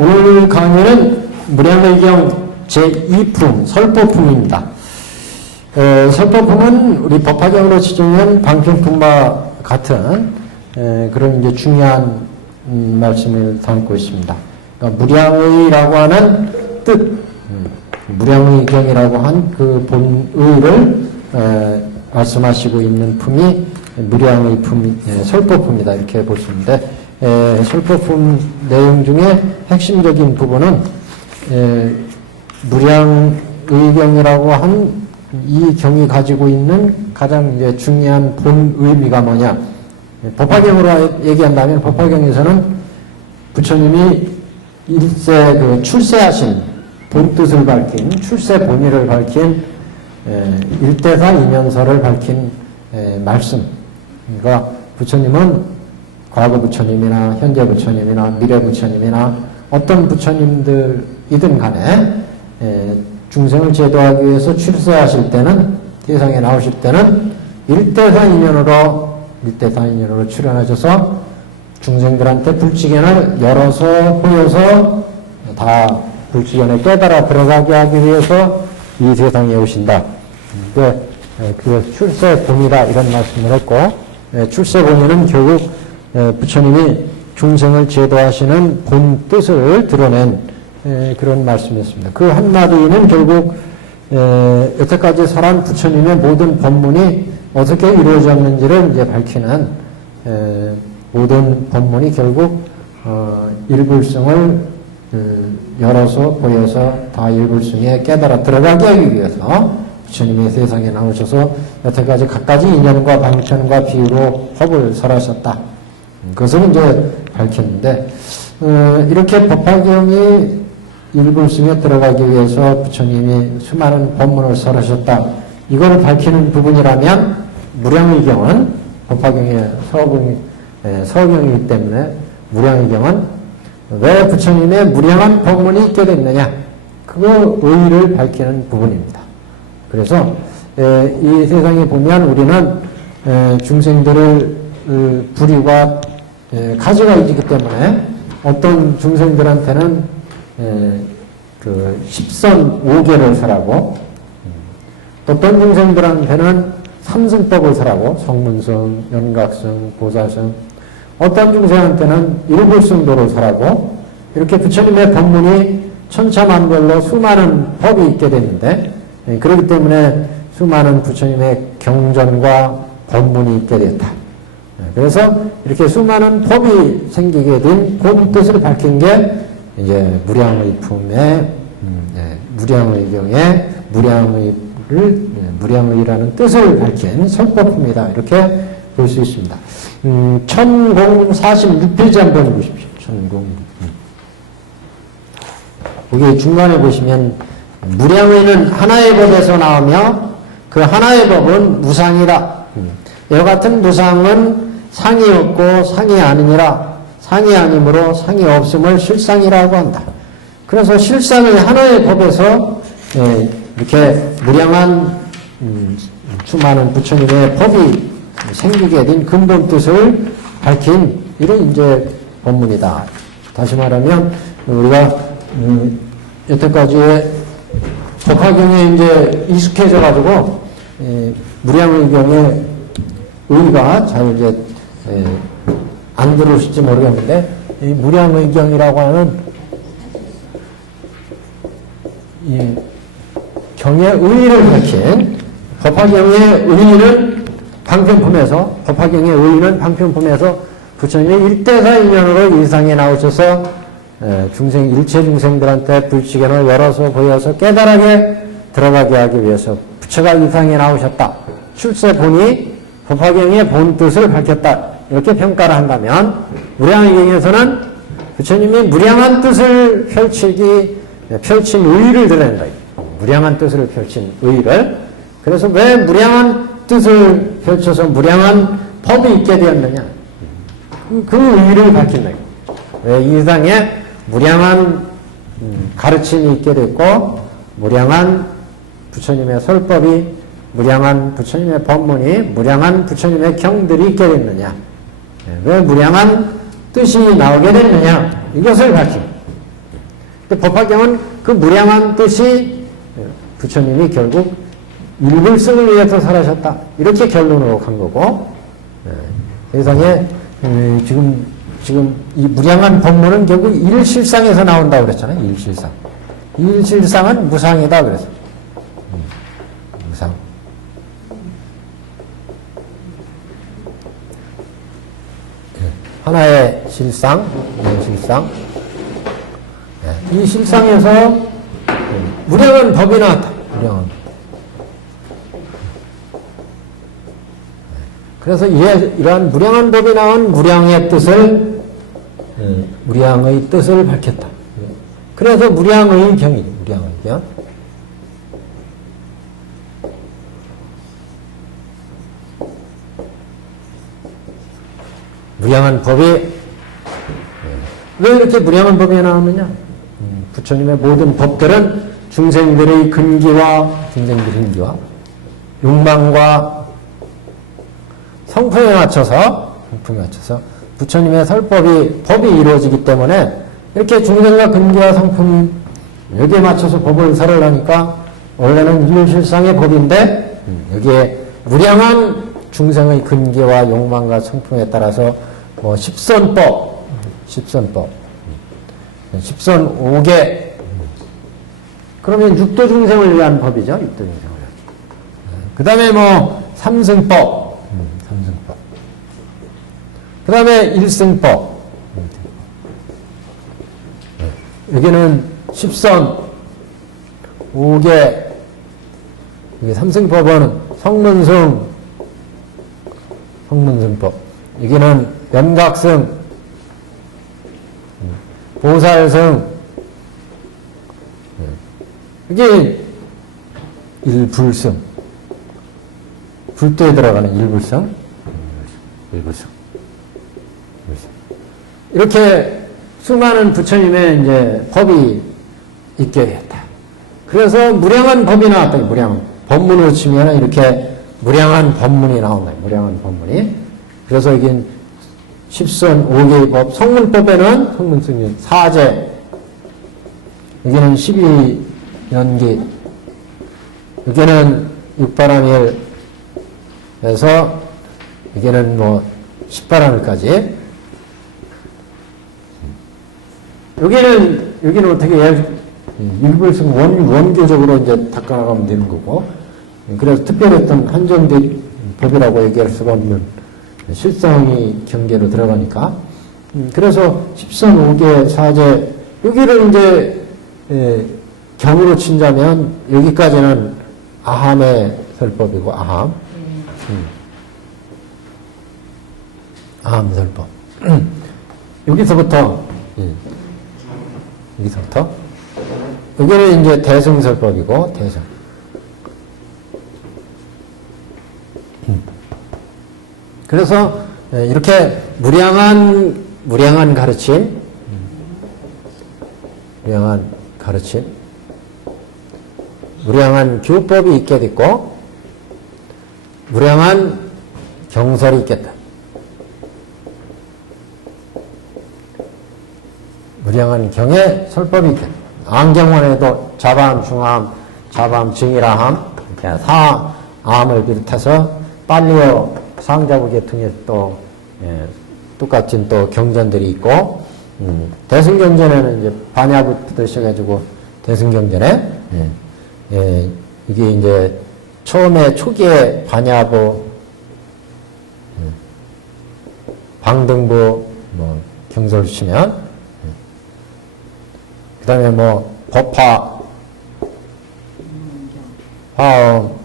오늘 강의는 무량의경 제2품 설법품입니다. 설법품은 우리 법화경으로 치자면 방편품과 같은 그런 이제 중요한 말씀을 담고 있습니다. 그러니까 무량의라고 하는 뜻, 무량의경이라고 한 그 본의를 말씀하시고 있는 품이 무량의품, 설법품이다 이렇게 볼 수 있는데, 설법품 내용 중에 핵심적인 부분은 무량의경이라고 한 이 경이 가지고 있는 가장 이제 중요한 본 의미가 뭐냐. 법화경으로 얘기한다면 법화경에서는 부처님이 일세 그 출세하신 본 뜻을 밝힌 출세 본의를 밝힌 일대사 이면서를 밝힌 말씀. 그러니까 부처님은 과거 부처님이나 현재 부처님이나 미래 부처님이나 어떤 부처님들이든 간에 중생을 제도하기 위해서 출세하실 때는 세상에 나오실 때는 일대사 인연으로 출연하셔서 중생들한테 불지견을 열어서 보여서 다 불지견에 깨달아 들어가게 하기 위해서 이 세상에 오신다. 그 출세본이다 이런 말씀을 했고, 출세본이는 결국 부처님이 중생을 제도하시는 본 뜻을 드러낸 그런 말씀이었습니다. 그 한마디는 결국 여태까지 설한 부처님의 모든 법문이 어떻게 이루어졌는지를 이제 밝히는 모든 법문이 결국 일불승을 열어서 보여서 다 일불승에 깨달아 들어가게 하기 위해서 부처님이 세상에 나오셔서 여태까지 갖가지 인연과 방편과 비유로 법을 설하셨다. 그것을 이제 밝혔는데, 이렇게 법화경이 일불승에 들어가기 위해서 부처님이 수많은 법문을 설하셨다. 이걸 밝히는 부분이라면 무량의경은 법화경의 서경이기 때문에 무량의경은 왜 부처님의 무량한 법문이 있게 됐느냐. 그 의의를 밝히는 부분입니다. 그래서 이 세상에 보면 우리는 중생들을 불의와 가지가 있기 때문에 어떤 중생들한테는 그 십선 5개를 설하고 어떤 중생들한테는 삼승법을 설하고 성문성, 연각성, 보살성, 어떤 중생한테는 일불승도를 설하고 이렇게 부처님의 법문이 천차만별로 수많은 법이 있게 되는데, 그렇기 때문에 수많은 부처님의 경전과 법문이 있게 됐다. 그래서 이렇게 수많은 법이 생기게 된 본 뜻을 밝힌 게 이제 무량의품의 무량의경의 무량의라는 뜻을 밝힌 설법품이다. 이렇게 볼 수 있습니다. 1046페이지 한번 보십시오. 여기 중간에 보시면 무량의는 하나의 법에서 나오며 그 하나의 법은 무상이다. 이와 같은 무상은 상이 없고 상이 아니니라. 상이 아니므로 상이 없음을 실상이라고 한다. 그래서 실상의 하나의 법에서 이렇게 무량한 수많은 부처님의 법이 생기게 된 근본 뜻을 밝힌 이런 이제 법문이다. 다시 말하면 우리가 여태까지의 법화경에 이제 익숙해져 가지고 무량의경의 의의가 잘 이제 안 들으실지 모르겠는데, 이 무량의경이라고 하는 이 경의 의의를 밝힌 법화경의 의의는 법화경의 의의는 방편품에서 부처님이 일대사 인연으로 이 세상에 나오셔서 일체 중생들한테 불치견을 열어서 보여서 깨달하게 들어가게 하기 위해서 부처가 이 세상에 나오셨다. 출세본이 법화경의 본 뜻을 밝혔다. 이렇게 평가를 한다면 무량의경에서는 부처님이 무량한 뜻을 펼친 의의를 드러낸다. 무량한 뜻을 펼친 의의를. 그래서 왜 무량한 뜻을 펼쳐서 무량한 법이 있게 되었느냐. 그 의의를 밝힌다. 왜 이 세상에 무량한 가르침이 있게 됐고 무량한 부처님의 설법이, 무량한 부처님의 법문이, 무량한 부처님의 경들이 있게 됐느냐. 왜 무량한 뜻이 나오게 됐느냐. 이것을 밝힌 근데 법화경은 그 무량한 뜻이 부처님이 결국 일불승을 위해서 살아셨다. 이렇게 결론으로 간 거고, 세상에 지금 이 무량한 법문은 결국 일실상에서 나온다고 그랬잖아요. 일실상. 일실상은 무상이다 그랬어. 무상. 하나의 실상, 실상. 이 실상에서 무량한 법이 나왔다. 무량한. 그래서 이러한 무량한 법이 나온 무량의 뜻을, 무량의 뜻을 밝혔다. 그래서 무량의 경이죠. 무량의 경. 무량한 법이 왜 이렇게 무량한 법이 나오느냐? 부처님의 모든 법들은 중생들의 근기와 욕망과 성품에 맞춰서 부처님의 법이 이루어지기 때문에 이렇게 중생과 근기와 성품 여기에 맞춰서 법을 설하려니까 원래는 일실상의 법인데 여기에 무량한 중생의 근기와 욕망과 성품에 따라서 뭐 십선법, 10선 5개. 그러면 육도 중생을 위한 법이죠. 육도 중생을 위한. 그 다음에 뭐 삼승법. 그 다음에 일승법. 여기는 10선 5개. 여기 삼승법은 성문승법. 여기는 연각승, 보살승. 이게 일불승. 불도에 들어가는 일불승. 이렇게 수많은 부처님의 이제 법이 있게 됐다. 그래서 무량한 법이 나왔다. 무량한 법문으로 치면 이렇게 무량한 법문이 나온다. 무량한 법문이. 그래서 이게 10선 5개의 법, 성문법에는 성문승 사제, 여기는 12연기, 여기는 6바람일에서 여기는 뭐 10바람일까지. 여기는 어떻게 해야, 일불승 원교적으로 이제 닦아나가면 되는 거고, 그래서 특별했던 한정된 법이라고 얘기할 수가 없는 실상이 경계로 들어가니까. 그래서 10선 5개 사제, 여기를 이제, 경으로 친자면, 여기까지는 아함의 설법이고, 아함. 아함 설법. 여기서부터, 여기는 이제 대승설법이고, 대승. 그래서 이렇게 무량한 가르침, 무량한 교법이 있게 됐고, 무량한 경설이 있겠다. 무량한 경의 설법이 있겠다. 안경원에도 자밤, 중암, 자밤, 증이라함, 이렇게 사암을 비롯해서 빨리어 상자부 계통에 또 똑같은 또 경전들이 있고, 대승경전에는 이제 반야부터 시작해가지고 대승경전에 이게 이제 처음에 초기에 반야부, 방등부 뭐 경설을 치면, 그 다음에 뭐 법화, 화엄,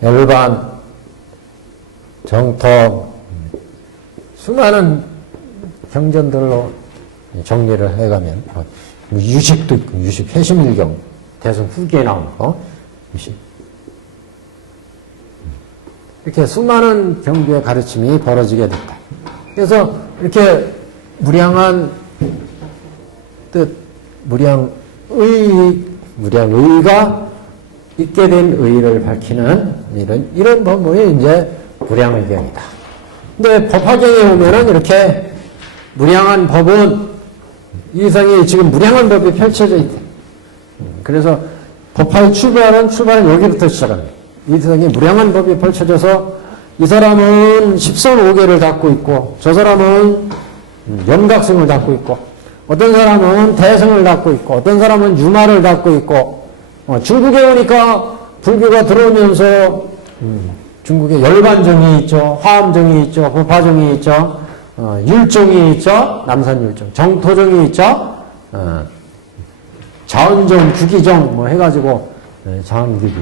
열반, 정통, 수많은 경전들로 정리를 해가면, 유식도 있고, 유식, 회심일경, 대승 후기에 나온 거, 유식. 이렇게 수많은 경주의 가르침이 벌어지게 됐다. 그래서 이렇게 무량한 뜻, 무량의가 있게 된 의의를 밝히는 이런 법문이 이제 무량의경이다. 근데 법화경에 보면은 이렇게 무량한 법은 이상이 지금 무량한 법이 펼쳐져 있대. 그래서 법화의 출발은 여기부터 시작합니다. 이상이 무량한 법이 펼쳐져서 이 사람은 십선 5개를 갖고 있고 저 사람은 연각성을 갖고 있고 어떤 사람은 대성을 갖고 있고 어떤 사람은 유마를 갖고 있고 중국에 오니까 불교가 들어오면서 중국에 열반종이 있죠. 화엄종이 있죠. 법화종이 있죠. 율종이 있죠. 남산율종. 정토종이 있죠. 자원종, 규기종 뭐 해가지고 자원규기.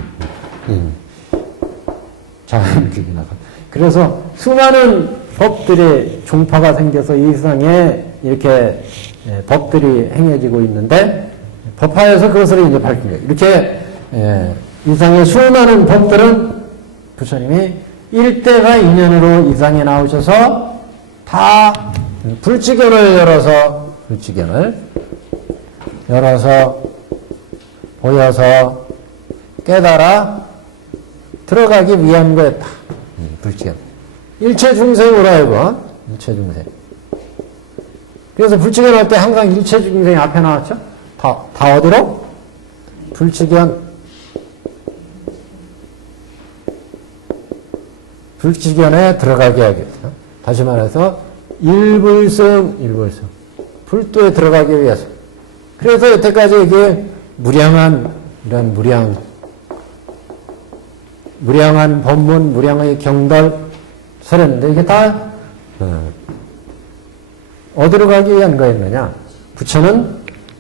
자원규기 나가. 그래서 수많은 법들의 종파가 생겨서 이 세상에 이렇게 법들이 행해지고 있는데 법화에서 그것을 이제 밝힌 거예요. 이렇게 이 세상에 수많은 법들은 부처님이 일대가 인연으로 이 세상에 나오셔서 다 불지견을 열어서 보여서 깨달아 들어가기 위한 거였다. 불지견. 일체 중생으로 하여금 일체 중생. 그래서 불지견 할 때 항상 일체 중생이 앞에 나왔죠. 다 어디로? 불지견에 들어가게 하겠다. 다시 말해서 일불성. 불도에 들어가기 위해서. 그래서 여태까지 이게 무량한 이런 무량한 법문, 무량의 경달 설했는데 이게 다 어디로 가기 위한 거였느냐? 부처는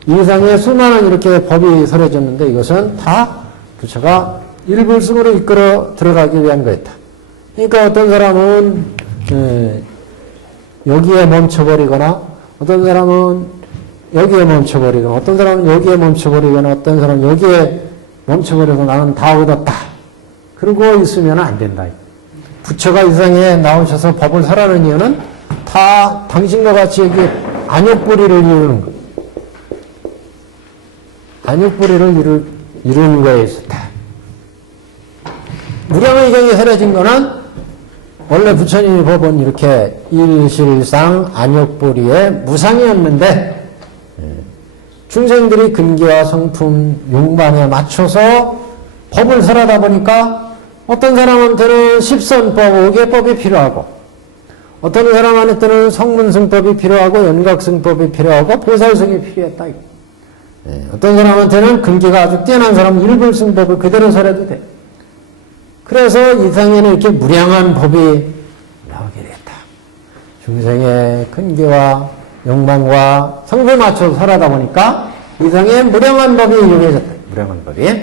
이상의 수많은 이렇게 법이 설해졌는데 이것은 다 부처가 일불승으로 이끌어 들어가기 위한 거였다. 그러니까 어떤 사람은 여기에 멈춰버리거나 어떤 사람은 여기에 멈춰버리거나 어떤 사람은 여기에 멈춰버리거나 어떤 사람은 여기에 멈춰버려서 나는 다 얻었다. 그러고 있으면 안 된다. 부처가 이 세상에 나오셔서 법을 설하는 이유는 다 당신과 같이 여기 안욕부리를 이루는 거. 안욕부리를 이루는 거에 있었다. 무량의경이 설해진 거는 원래 부처님의 법은 이렇게 일실상 안욕부리의 무상이었는데 중생들이 근기와 성품, 욕망에 맞춰서 법을 설하다 보니까 어떤 사람한테는 십선법, 5개법이 필요하고 어떤 사람한테는 성문승법이 필요하고 연각승법이 필요하고 보살승이 필요했다. 어떤 사람한테는 근기가 아주 뛰어난 사람은 일불승법을 그대로 설해도 돼. 그래서 이 세상에는 이렇게 무량한 법이 나오게 됐다. 중생의 근기와 욕망과 성품에 맞춰서 설하다 보니까 이 세상에 무량한 법이 유명해졌다. 무량한 법이.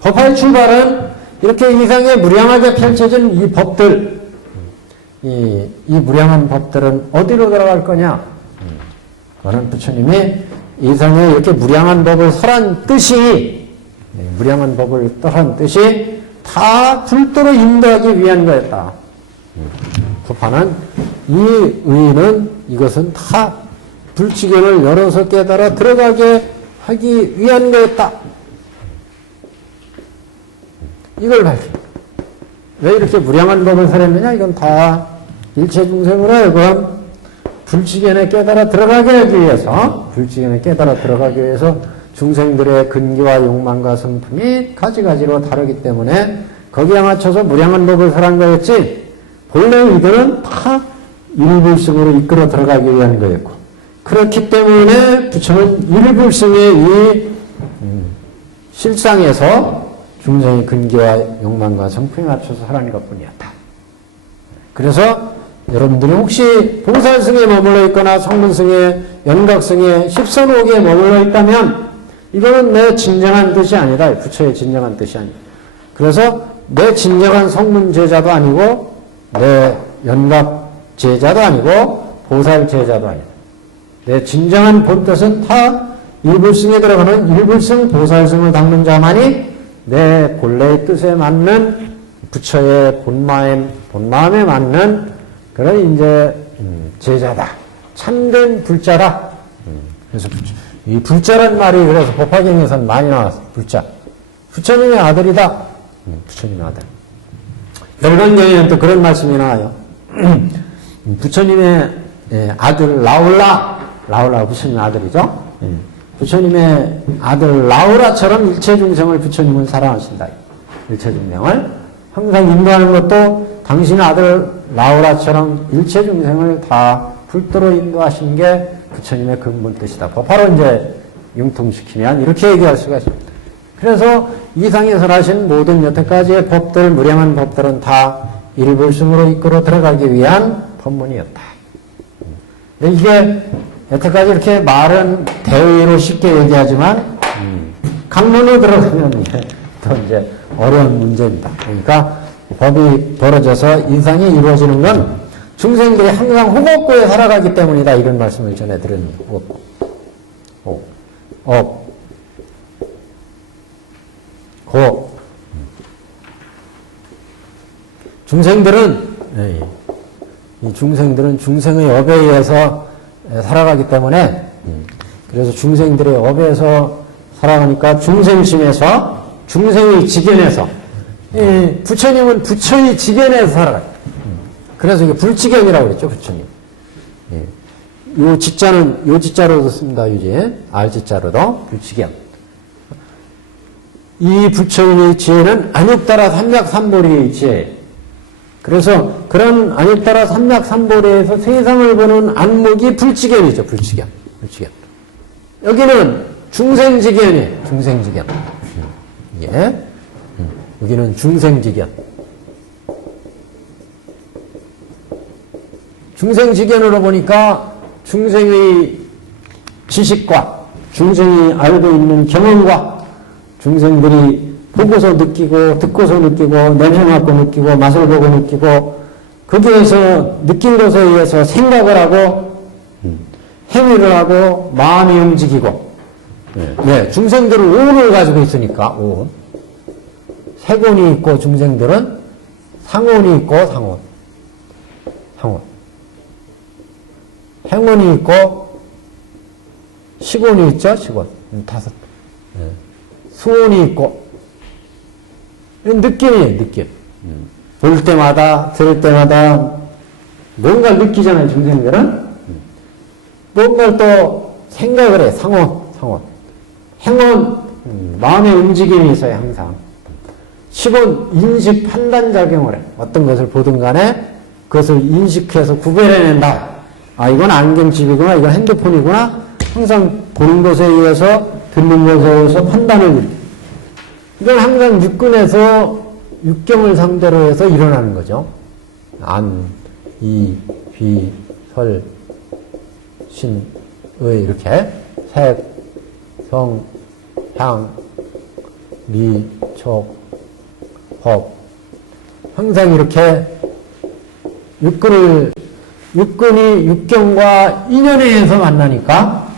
법화의 출발은 이렇게 이 세상에 무량하게 펼쳐진 이 법들, 이 무량한 법들은 어디로 들어갈 거냐? 그거는 부처님이 이 세상에 이렇게 무량한 법을 설한 뜻이, 무량한 법을 설한 뜻이 다 불도로 인도하기 위한 거였다. 법화는 이 의의는 이것은 다 불지견을 열어서 깨달아 들어가게 하기 위한 거였다. 이걸 밝힙니다. 왜 이렇게 무량한 법을 설했느냐? 이건 다 일체 중생으로 하여금 불지견에 깨달아 들어가게 하기 위해서, 중생들의 근기와 욕망과 성품이 가지가지로 다르기 때문에 거기에 맞춰서 무량한 법을 설한 거였지, 본래 이들은 다 일불승으로 이끌어 들어가기 위한 거였고, 그렇기 때문에 부처는 일불승의 이 실상에서 중생의 근기와 욕망과 성품에 맞춰서 하라는 것뿐이었다. 그래서 여러분들이 혹시 보살승에 머물러 있거나 성문승에, 연각승에, 십선옥에 머물러 있다면 이거는 내 진정한 뜻이 아니다. 부처의 진정한 뜻이 아니다. 그래서 내 진정한 성문 제자도 아니고 내 연각 제자도 아니고 보살 제자도 아니다. 내 진정한 본뜻은 다 일불승에 들어가는 일불승 보살승을 닦는 자만이 내 본래의 뜻에 맞는 부처의 본마음에 맞는 그런 이제 제자다. 참된 불자다. 그래서 이 불자란 말이 그래서 법화경에서는 많이 나왔어. 불자. 부처님의 아들이다. 부처님의 아들. 열반경에는 또 그런 말씀이 나와요. 부처님의 아들 라울라 부처님의 아들이죠. 부처님의 아들 라우라처럼 일체 중생을 부처님은 사랑하신다. 일체 중생을 항상 인도하는 것도 당신의 아들 라우라처럼 일체 중생을 다 불도로 인도하시는 게 부처님의 근본 뜻이다. 바로 이제 융통시키면 이렇게 얘기할 수가 있습니다. 그래서 이상에서 하신 모든 여태까지의 법들, 무량한 법들은 다 일불승으로 이끌어 들어가기 위한 법문이었다. 이게 여태까지 이렇게 말은 대의로 쉽게 얘기하지만 강론으로 들어가면 이게 또 이제 어려운 문제입니다. 그러니까 법이 벌어져서 이상이 이루어지는 건 중생들이 항상 호흡구에 살아가기 때문이다. 이런 말씀을 전해드립니다. 중생들은 중생의 업에 의해서 살아가기 때문에 그래서 중생들의 업에서 살아가니까 중생심에서 중생의 지견에서 부처님은 부처의 지견에서 살아가요. 그래서 이게 불지견이라고 그랬죠, 부처님. 요 지자는 요 지자로도 씁니다, 유지. 알지자로도 불지견. 이 부처님의 지혜는 안육따라 삼맥삼보리의 지혜예요. 그래서 그런 안육따라 삼맥삼보리에서 세상을 보는 안목이 불지견이죠, 불지견. 여기는 중생지견이에요, 중생지견. 예. 여기는 중생지견. 중생지견으로 보니까 중생의 지식과 중생이 알고 있는 경험과 중생들이 보고서 느끼고 듣고서 느끼고 냄새 맡고 느끼고 맛을 보고 느끼고 거기에서 느낀 것에 의해서 생각을 하고 행위를 하고 마음이 움직이고 중생들은 오를 가지고 있으니까 오. 색온이 있고 중생들은 상온이 있고 상온 행온이 있고 식온이 있죠, 식온. 다섯. 수온이 있고. 느낌이에요, 느낌. 볼 때마다, 들을 때마다 뭔가를 느끼잖아요, 중생들은. 뭔가를 또 생각을 해, 상온. 행온, 마음의 움직임이 있어요, 항상. 식온, 인식 판단작용을 해. 어떤 것을 보든 간에 그것을 인식해서 구별해낸다. 아, 이건 안경집이구나, 이건 핸드폰이구나. 항상 보는 것에 의해서, 듣는 것에 의해서 판단을. 이건 항상 육근에서, 육경을 상대로 해서 일어나는 거죠. 안, 이, 비, 설, 신, 의, 이렇게. 색, 성, 향, 미, 촉, 법. 항상 이렇게 육근이 육경과 인연에 의해서 만나니까,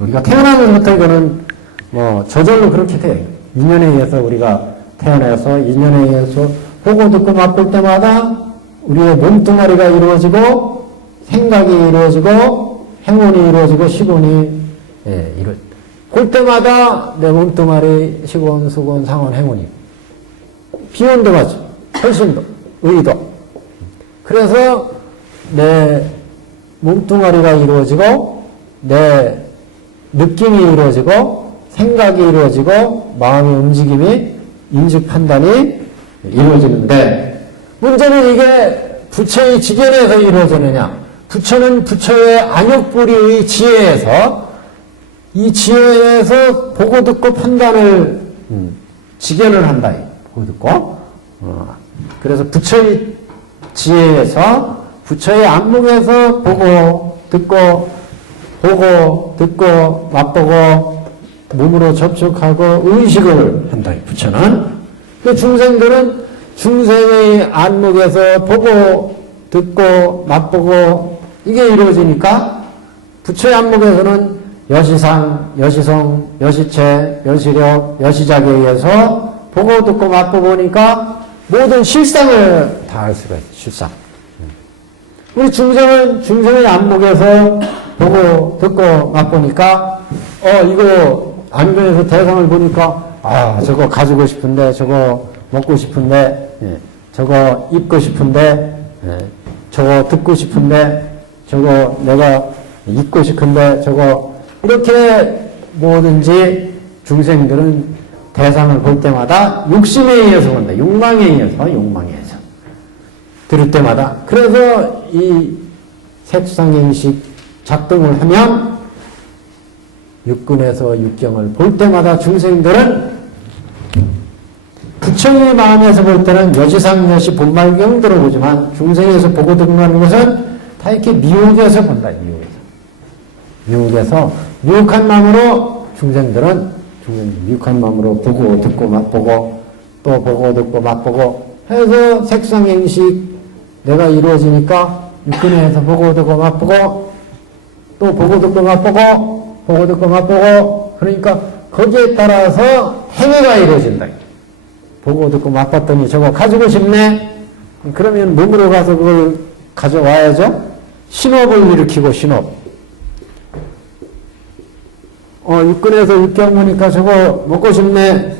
우리가 태어나면서부터 이거는 뭐 저절로 그렇게 돼요. 인연에 의해서 우리가 태어나서 인연에 의해서 보고 듣고 맛볼 때마다 우리의 몸뚱아리가 이루어지고 생각이 이루어지고 행운이 이루어지고 식운이 볼 때마다 내 몸뚱아리 식운, 수군, 상운, 행운이 비운도 맞죠. 훨씬도 의도. 그래서 내 몸뚱아리가 이루어지고 내 느낌이 이루어지고 생각이 이루어지고 마음의 움직임이 인식 판단이 이루어지는데 문제는 이게 부처의 지견에서 이루어지느냐. 부처는 부처의 안욕부리의 지혜에서 이 지혜에서 보고 듣고 판단을 지견을 한다. 보고 듣고 그래서 부처의 지혜에서 부처의 안목에서 보고 듣고 맛보고 몸으로 접촉하고 의식을 한다. 부처는 그 중생들은 중생의 안목에서 보고 듣고 맛보고 이게 이루어지니까 부처의 안목에서는 여시상, 여시성, 여시체, 여시력, 여시작에 의해서 보고 듣고 맛보니까 모든 실상을 다 알 수가 있어요. 실상. 우리 중생은 중생의 안목에서 보고 듣고 맛보니까 이거 안경에서 대상을 보니까 저거 가지고 싶은데 저거 먹고 싶은데 저거 입고 싶은데, 저거 듣고 싶은데, 저거 내가 입고 싶은데, 저거, 이렇게 뭐든지 중생들은 대상을 볼 때마다 욕심에 의해서 본다. 욕망에 의해서. 들을 때마다. 그래서 이 색상행식 작동을 하면 육근에서 육경을 볼 때마다 중생들은 부처님의 마음에서 볼 때는 여지상 여시 본말경 들어보지만 중생에서 보고 듣는 것은 다 이렇게 미혹에서 본다. 미혹에서 미혹한 마음으로 중생들은 미혹한 마음으로 보고 듣고 맛보고 또 보고 듣고 맛보고 해서 색상행식 내가 이루어지니까 육근에서 보고 듣고 맛보고 또 보고 듣고 맛보고 보고 듣고 맛보고 그러니까 거기에 따라서 행위가 이루어진다. 보고 듣고 맛봤더니 저거 가지고 싶네. 그러면 몸으로 가서 그걸 가져와야죠. 신업을 일으키고 신업. 육근에서 육경 보니까 저거 먹고 싶네.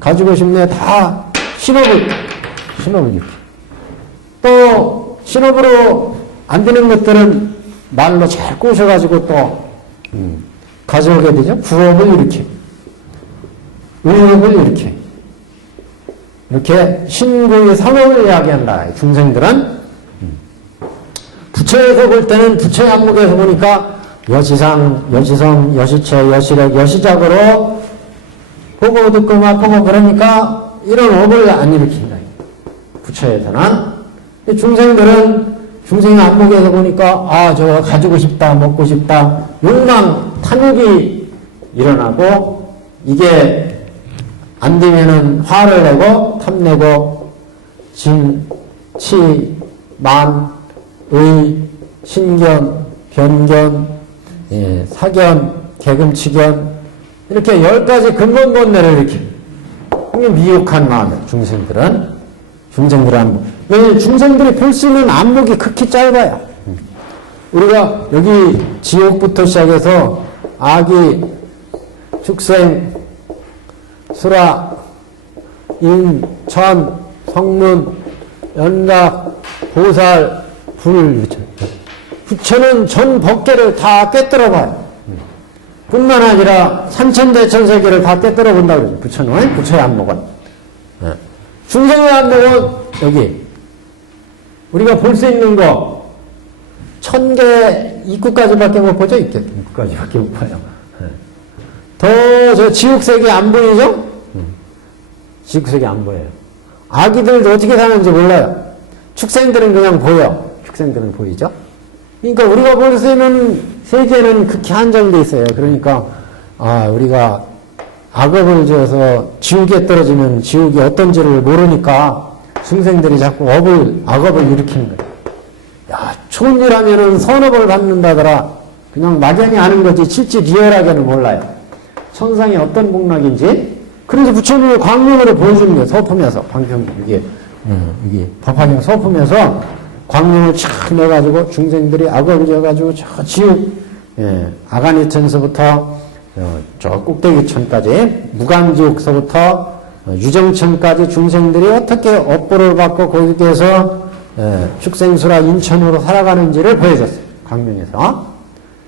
가지고 싶네. 다 신업을 일으켜. 또 신업으로 안 되는 것들은 말로 잘 꼬셔가지고 또 가져오게 되죠. 부업을 일으켜. 의업을 일으켜. 이렇게 신고의 상업을 이야기한다. 중생들은 부처에서 볼 때는 부처의 안목에서 보니까 여지상, 여지성, 여시체, 여시력, 여시작으로 보고 듣고 맛보고 그러니까 이런 업을 안 일으킨다. 부처에서는. 중생들은 중생의 안목에서 보니까 저거 가지고 싶다, 먹고 싶다, 욕망, 탐욕이 일어나고 이게 안 되면은 화를 내고 탐내고 진, 치, 만, 의, 신견, 변견, 사견, 개금치견 이렇게 10가지 근본본내를 이렇게 미혹한 마음이에요. 중생들은 안목. 왜냐하면 중생들이 볼 수 있는 안목이 극히 짧아요. 우리가 여기 지옥부터 시작해서 아기, 축생, 수라, 인, 천, 성문, 연락, 보살, 불, 부처는 전 법계를 다 꿰뚫어봐요. 뿐만 아니라 삼천대천세계를 다 꿰뚫어 본다고 그러죠. 부처는, 부처의 안목은. 중생의 안목은 여기 우리가 볼 수 있는 거 1000개 입구까지밖에 못 보죠. 입구까지밖에 못 봐요. 더 저 지옥세계 안 보이죠? 지옥세계 안 보여요. 아기들도 어떻게 사는지 몰라요. 축생들은 그냥 보여. 축생들은 보이죠? 그러니까 우리가 볼 수 있는 세계는 극히 한정되어 있어요. 그러니까 우리가 악업을 지어서 지옥에 떨어지면 지옥이 어떤지를 모르니까 중생들이 자꾸 악업을 일으키는 거예요. 야, 좋은 일 하면은 선업을 받는다더라. 그냥 막연히 아는 거지 실제 리얼하게는 몰라요. 천상이 어떤 복락인지. 그래서 부처님이 광명으로 보여주는 거예요. 서품에서. 이게 법화경 서품에서 광명을 착 내가지고 중생들이 악업을 지어가지고 저 지옥, 아가니천서부터 저 꼭대기천까지 무간지옥서부터 유정천까지 중생들이 어떻게 업보를 받고 거기에서 축생수라 인천으로 살아가는지를 보여줬어요. 광명에서.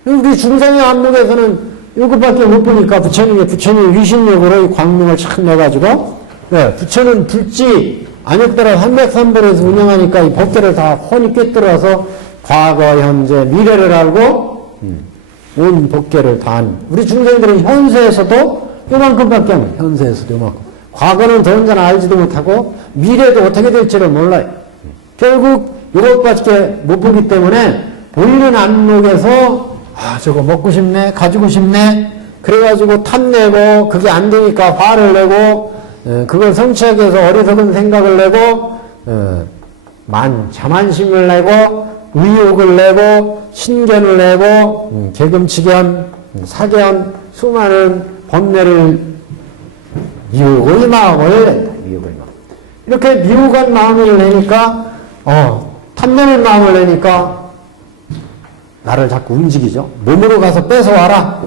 우리 중생의 안목에서는 이것밖에 못 보니까 부처님의 위신력으로 이 광명을 착 내가지고 부처는 불지 안역대라 삼백삼불에서 운영하니까 이 법계를 다 훤히 꿰뚫어서 과거, 현재, 미래를 알고 온 법계를 다 아는. 우리 중생들은 현세에서도 요만큼밖에 안 해요. 현세에서도 요만큼. 과거는 더 혼자나 알지도 못하고 미래도 어떻게 될지를 몰라요. 결국 이것밖에 못 보기 때문에 보이는 안목에서 저거 먹고 싶네, 가지고 싶네, 그래가지고 탐내고 그게 안 되니까 화를 내고 그걸 성취하기 위해서 어리석은 생각을 내고 자만심을 내고 의욕을 내고 신견을 내고 개금치견, 사견, 수많은 번뇌를 미혹의 마음을 낸다. 미혹의 마음. 이렇게 미혹한 마음을 내니까 탐내는 마음을 내니까 나를 자꾸 움직이죠. 몸으로 가서 뺏어와라.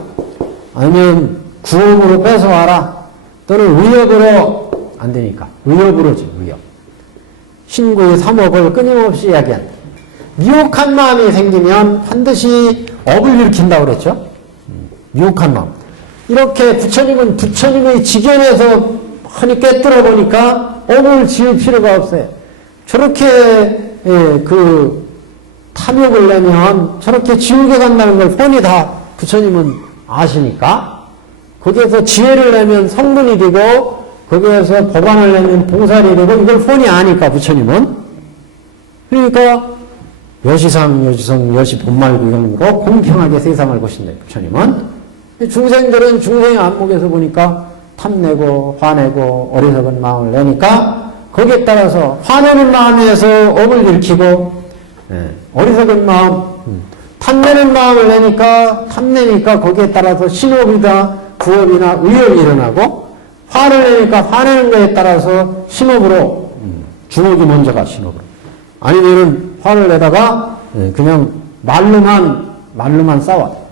아니면 구업으로 뺏어와라. 또는 의욕으로 안 되니까 의욕으로지. 의욕. 신구의 삼업을 끊임없이 이야기한다. 미혹한 마음이 생기면 반드시 업을 일으킨다고 그랬죠. 미혹한 마음. 이렇게 부처님은 부처님의 지견에서 흔히 꿰뚫어 보니까 업을 지을 필요가 없어요. 저렇게 그 탐욕을 내면 저렇게 지옥에 간다는 걸 뻔히 다 부처님은 아시니까 거기에서 지혜를 내면 성문이 되고 거기에서 법안을 내면 봉사리 되고 이걸 뻔히 아니까 부처님은. 그러니까 여시상 여시성 여시본말구경으로 공평하게 세상을 보신다 부처님은. 중생들은 중생의 안목에서 보니까 탐내고 화내고 어리석은 마음을 내니까 거기에 따라서 화내는 마음에서 업을 일으키고 어리석은 마음 탐내는 마음을 내니까 탐내니까 거기에 따라서 신업이다 부업이나 의업이 일어나고 화를 내니까 화내는 거에 따라서 신업으로 주목이 먼저가 신업으로 아니면은 화를 내다가 그냥 말로만 싸워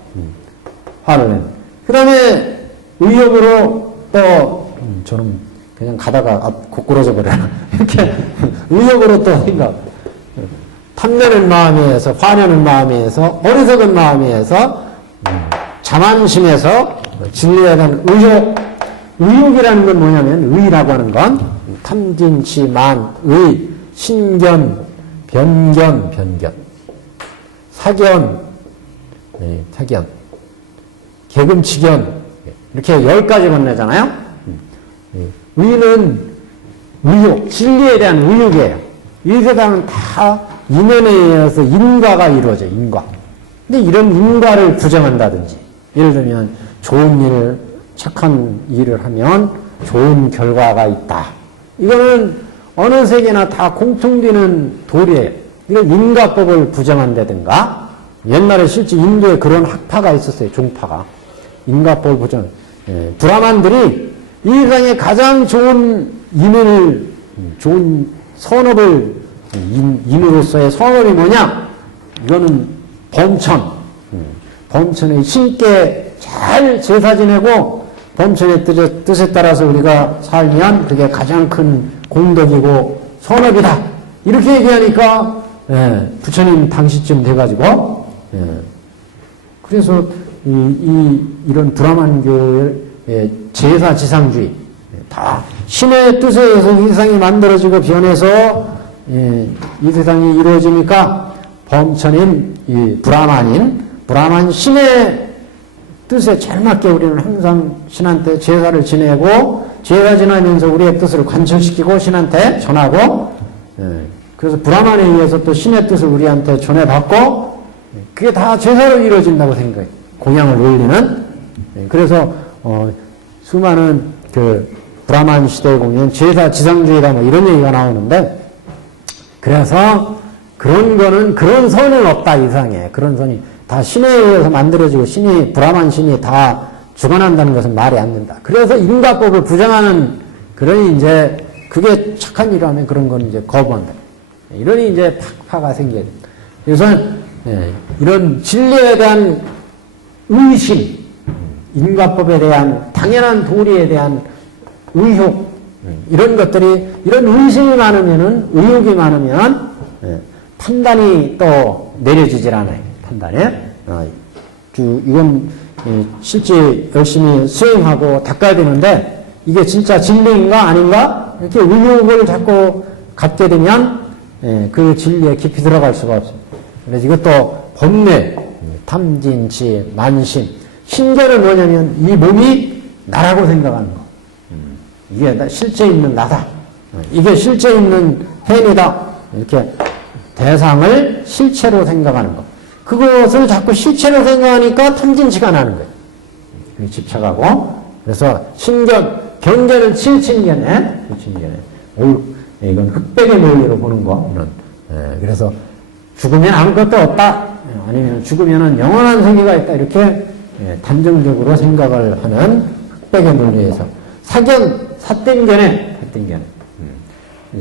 화를 내. 그 다음에 의욕으로 또 저는 그냥 가다가 고꾸러져 버려라 이렇게 의욕으로 또 생각 탐내는 마음에서 화내는 마음에서 어리석은 마음에서 자만심에서 진리에 대한 의욕이라는 건 뭐냐면 의라고 하는 건 탐진치 만의 신견 변견 사견 개금치견 이렇게 10가지 건네잖아요. 의는 의욕, 진리에 대한 의욕이에요. 이 세상은 다 인연에 의해서 인과가 이루어져요. 인과. 근데 이런 인과를 부정한다든지 예를 들면 좋은 일, 착한 일을 하면 좋은 결과가 있다. 이거는 어느 세계나 다 공통되는 도리예요. 이건 인과법을 부정한다든가 옛날에 실제 인도에 그런 학파가 있었어요. 종파가. 인과법을 부정. 브라만들이 이 세상에 가장 좋은 인을 좋은 선업을 인으로서의 선업이 뭐냐? 이거는 범천의 신께 잘 제사 지내고 범천의 뜻에 따라서 우리가 살면 그게 가장 큰 공덕이고 선업이다. 이렇게 얘기하니까 부처님 당시쯤 돼가지고 그래서 이런 브라만교의 제사 지상주의 다 신의 뜻에 의해서 이 세상이 만들어지고 변해서 이 세상이 이루어지니까 범천인 이 브라만 신의 뜻에 잘 맞게 우리는 항상 신한테 제사를 지내고 제사 지내면서 우리의 뜻을 관철시키고 신한테 전하고 그래서 브라만에 의해서 또 신의 뜻을 우리한테 전해받고 그게 다 제사로 이루어진다고 생각해요. 공양을 올리는. 그래서 수많은 그 브라만 시대에 보면 제사 지상주의다 뭐 이런 얘기가 나오는데 그래서 그런 거는 그런 선은 없다 이상해. 그런 선이 다 신에 의해서 만들어지고 브라만 신이 다 주관한다는 것은 말이 안 된다. 그래서 인과법을 부정하는 그러니 이제 그게 착한 일이라면 그런 건 이제 거부한다. 이러니 이제 파가 생겨야 된다. 그래서 이런 진리에 대한 의심, 인과법에 대한 당연한 도리에 대한 의욕 이런 것들이 이런 의심이 많으면은 의욕이 많으면 판단이 또 내려지질 않아요. 판단에 이건 실제 열심히 수행하고 닦아야 되는데 이게 진짜 진리인가 아닌가 이렇게 의욕을 자꾸 갖게 되면 그 진리에 깊이 들어갈 수가 없어요. 그래서 이것도 번뇌, 탐진치, 만심, 신견은 뭐냐면 이 몸이 나라고 생각하는 거. 이게 실제 있는 나다. 이게 실제 있는 햄이다. 이렇게 대상을 실체로 생각하는 거. 그것을 자꾸 실체로 생각하니까 탐진치가 나는 거예요. 집착하고. 그래서 신견, 경견은 칠친견에, 이건 흑백의 논리로 보는 거. 그래서 죽으면 아무것도 없다. 아니면 죽으면 영원한 세계가 있다. 이렇게 단정적으로 생각을 하는 흑백의 논리에서. 사땡견에.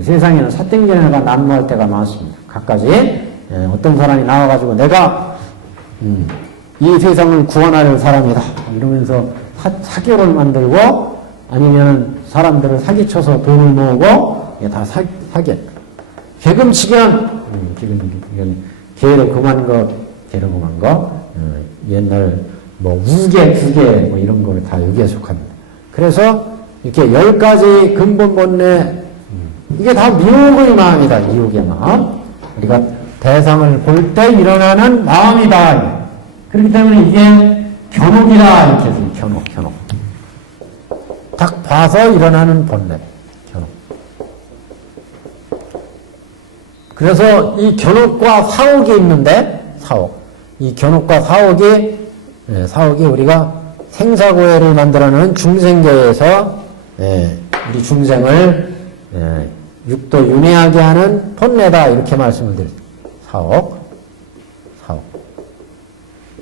세상에는 사땡견에가 난무할 때가 많습니다. 각가지. 어떤 사람이 나와가지고 내가 이 세상을 구원할 사람이다. 이러면서 사교를 만들고 아니면 사람들을 사기쳐서 돈을 모으고 다 사견. 개금치견, 지금 이건 개로 금한 거, 옛날 뭐 우계, 구계 뭐 이런 거 다 여기에 속합니다. 그래서 이렇게 10가지 근본 본래, 이게 다 미혹의 마음이다. 미혹의 마음. 우리가 대상을 볼 때 일어나는 마음이다. 그렇기 때문에 이게 견혹이다. 이렇게 해서 견혹. 딱 봐서 일어나는 본래. 견혹. 그래서 이 견혹과 사혹이 있는데, 사혹. 이 견혹과 사혹이 우리가 생사고해를 만들어내는 중생계에서 우리 중생을 육도 윤회하게 하는 본래다. 이렇게 말씀을 드립니다. 사혹.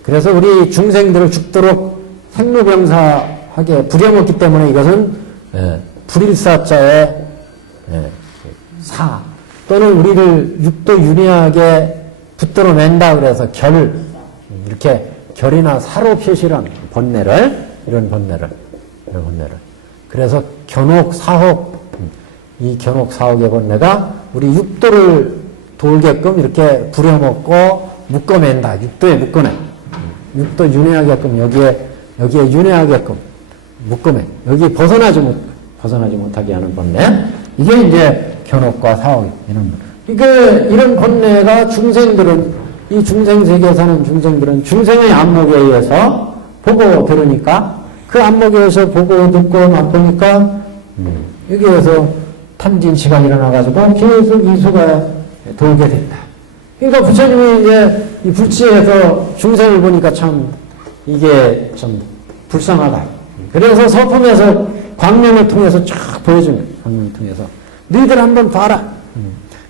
그래서 우리 중생들을 죽도록 생로병사하게 부려먹기 때문에 이것은 불일사자의 사 또는 우리를 육도 윤회하게 붙들어낸다. 그래서 이렇게 결이나 사로 표시한 이런 본래를. 그래서 견혹, 사혹, 이 견혹, 사혹의 본래가 우리 육도를 돌게끔 이렇게 부려먹고 묶어맨다. 육도에 묶어내. 육도 윤회하게끔 여기에 윤회하게끔 묶어내. 여기 벗어나지 못하게 하는 본래. 이게 이제 견혹과 사혹 이런 본래가 이 중생 세계에 사는 중생들은 중생의 안목에 의해서 보고 들으니까 그 안목에 의해서 보고 듣고 맛보니까 여기에서 탐진치가 일어나가지고 계속 이수가 돌게 된다. 그러니까 부처님이 이제 이 불치에서 중생을 보니까 참 이게 좀 불쌍하다. 그래서 서품에서 광명을 통해서 쫙 보여주는 광명을 통해서 너희들 한번 봐라.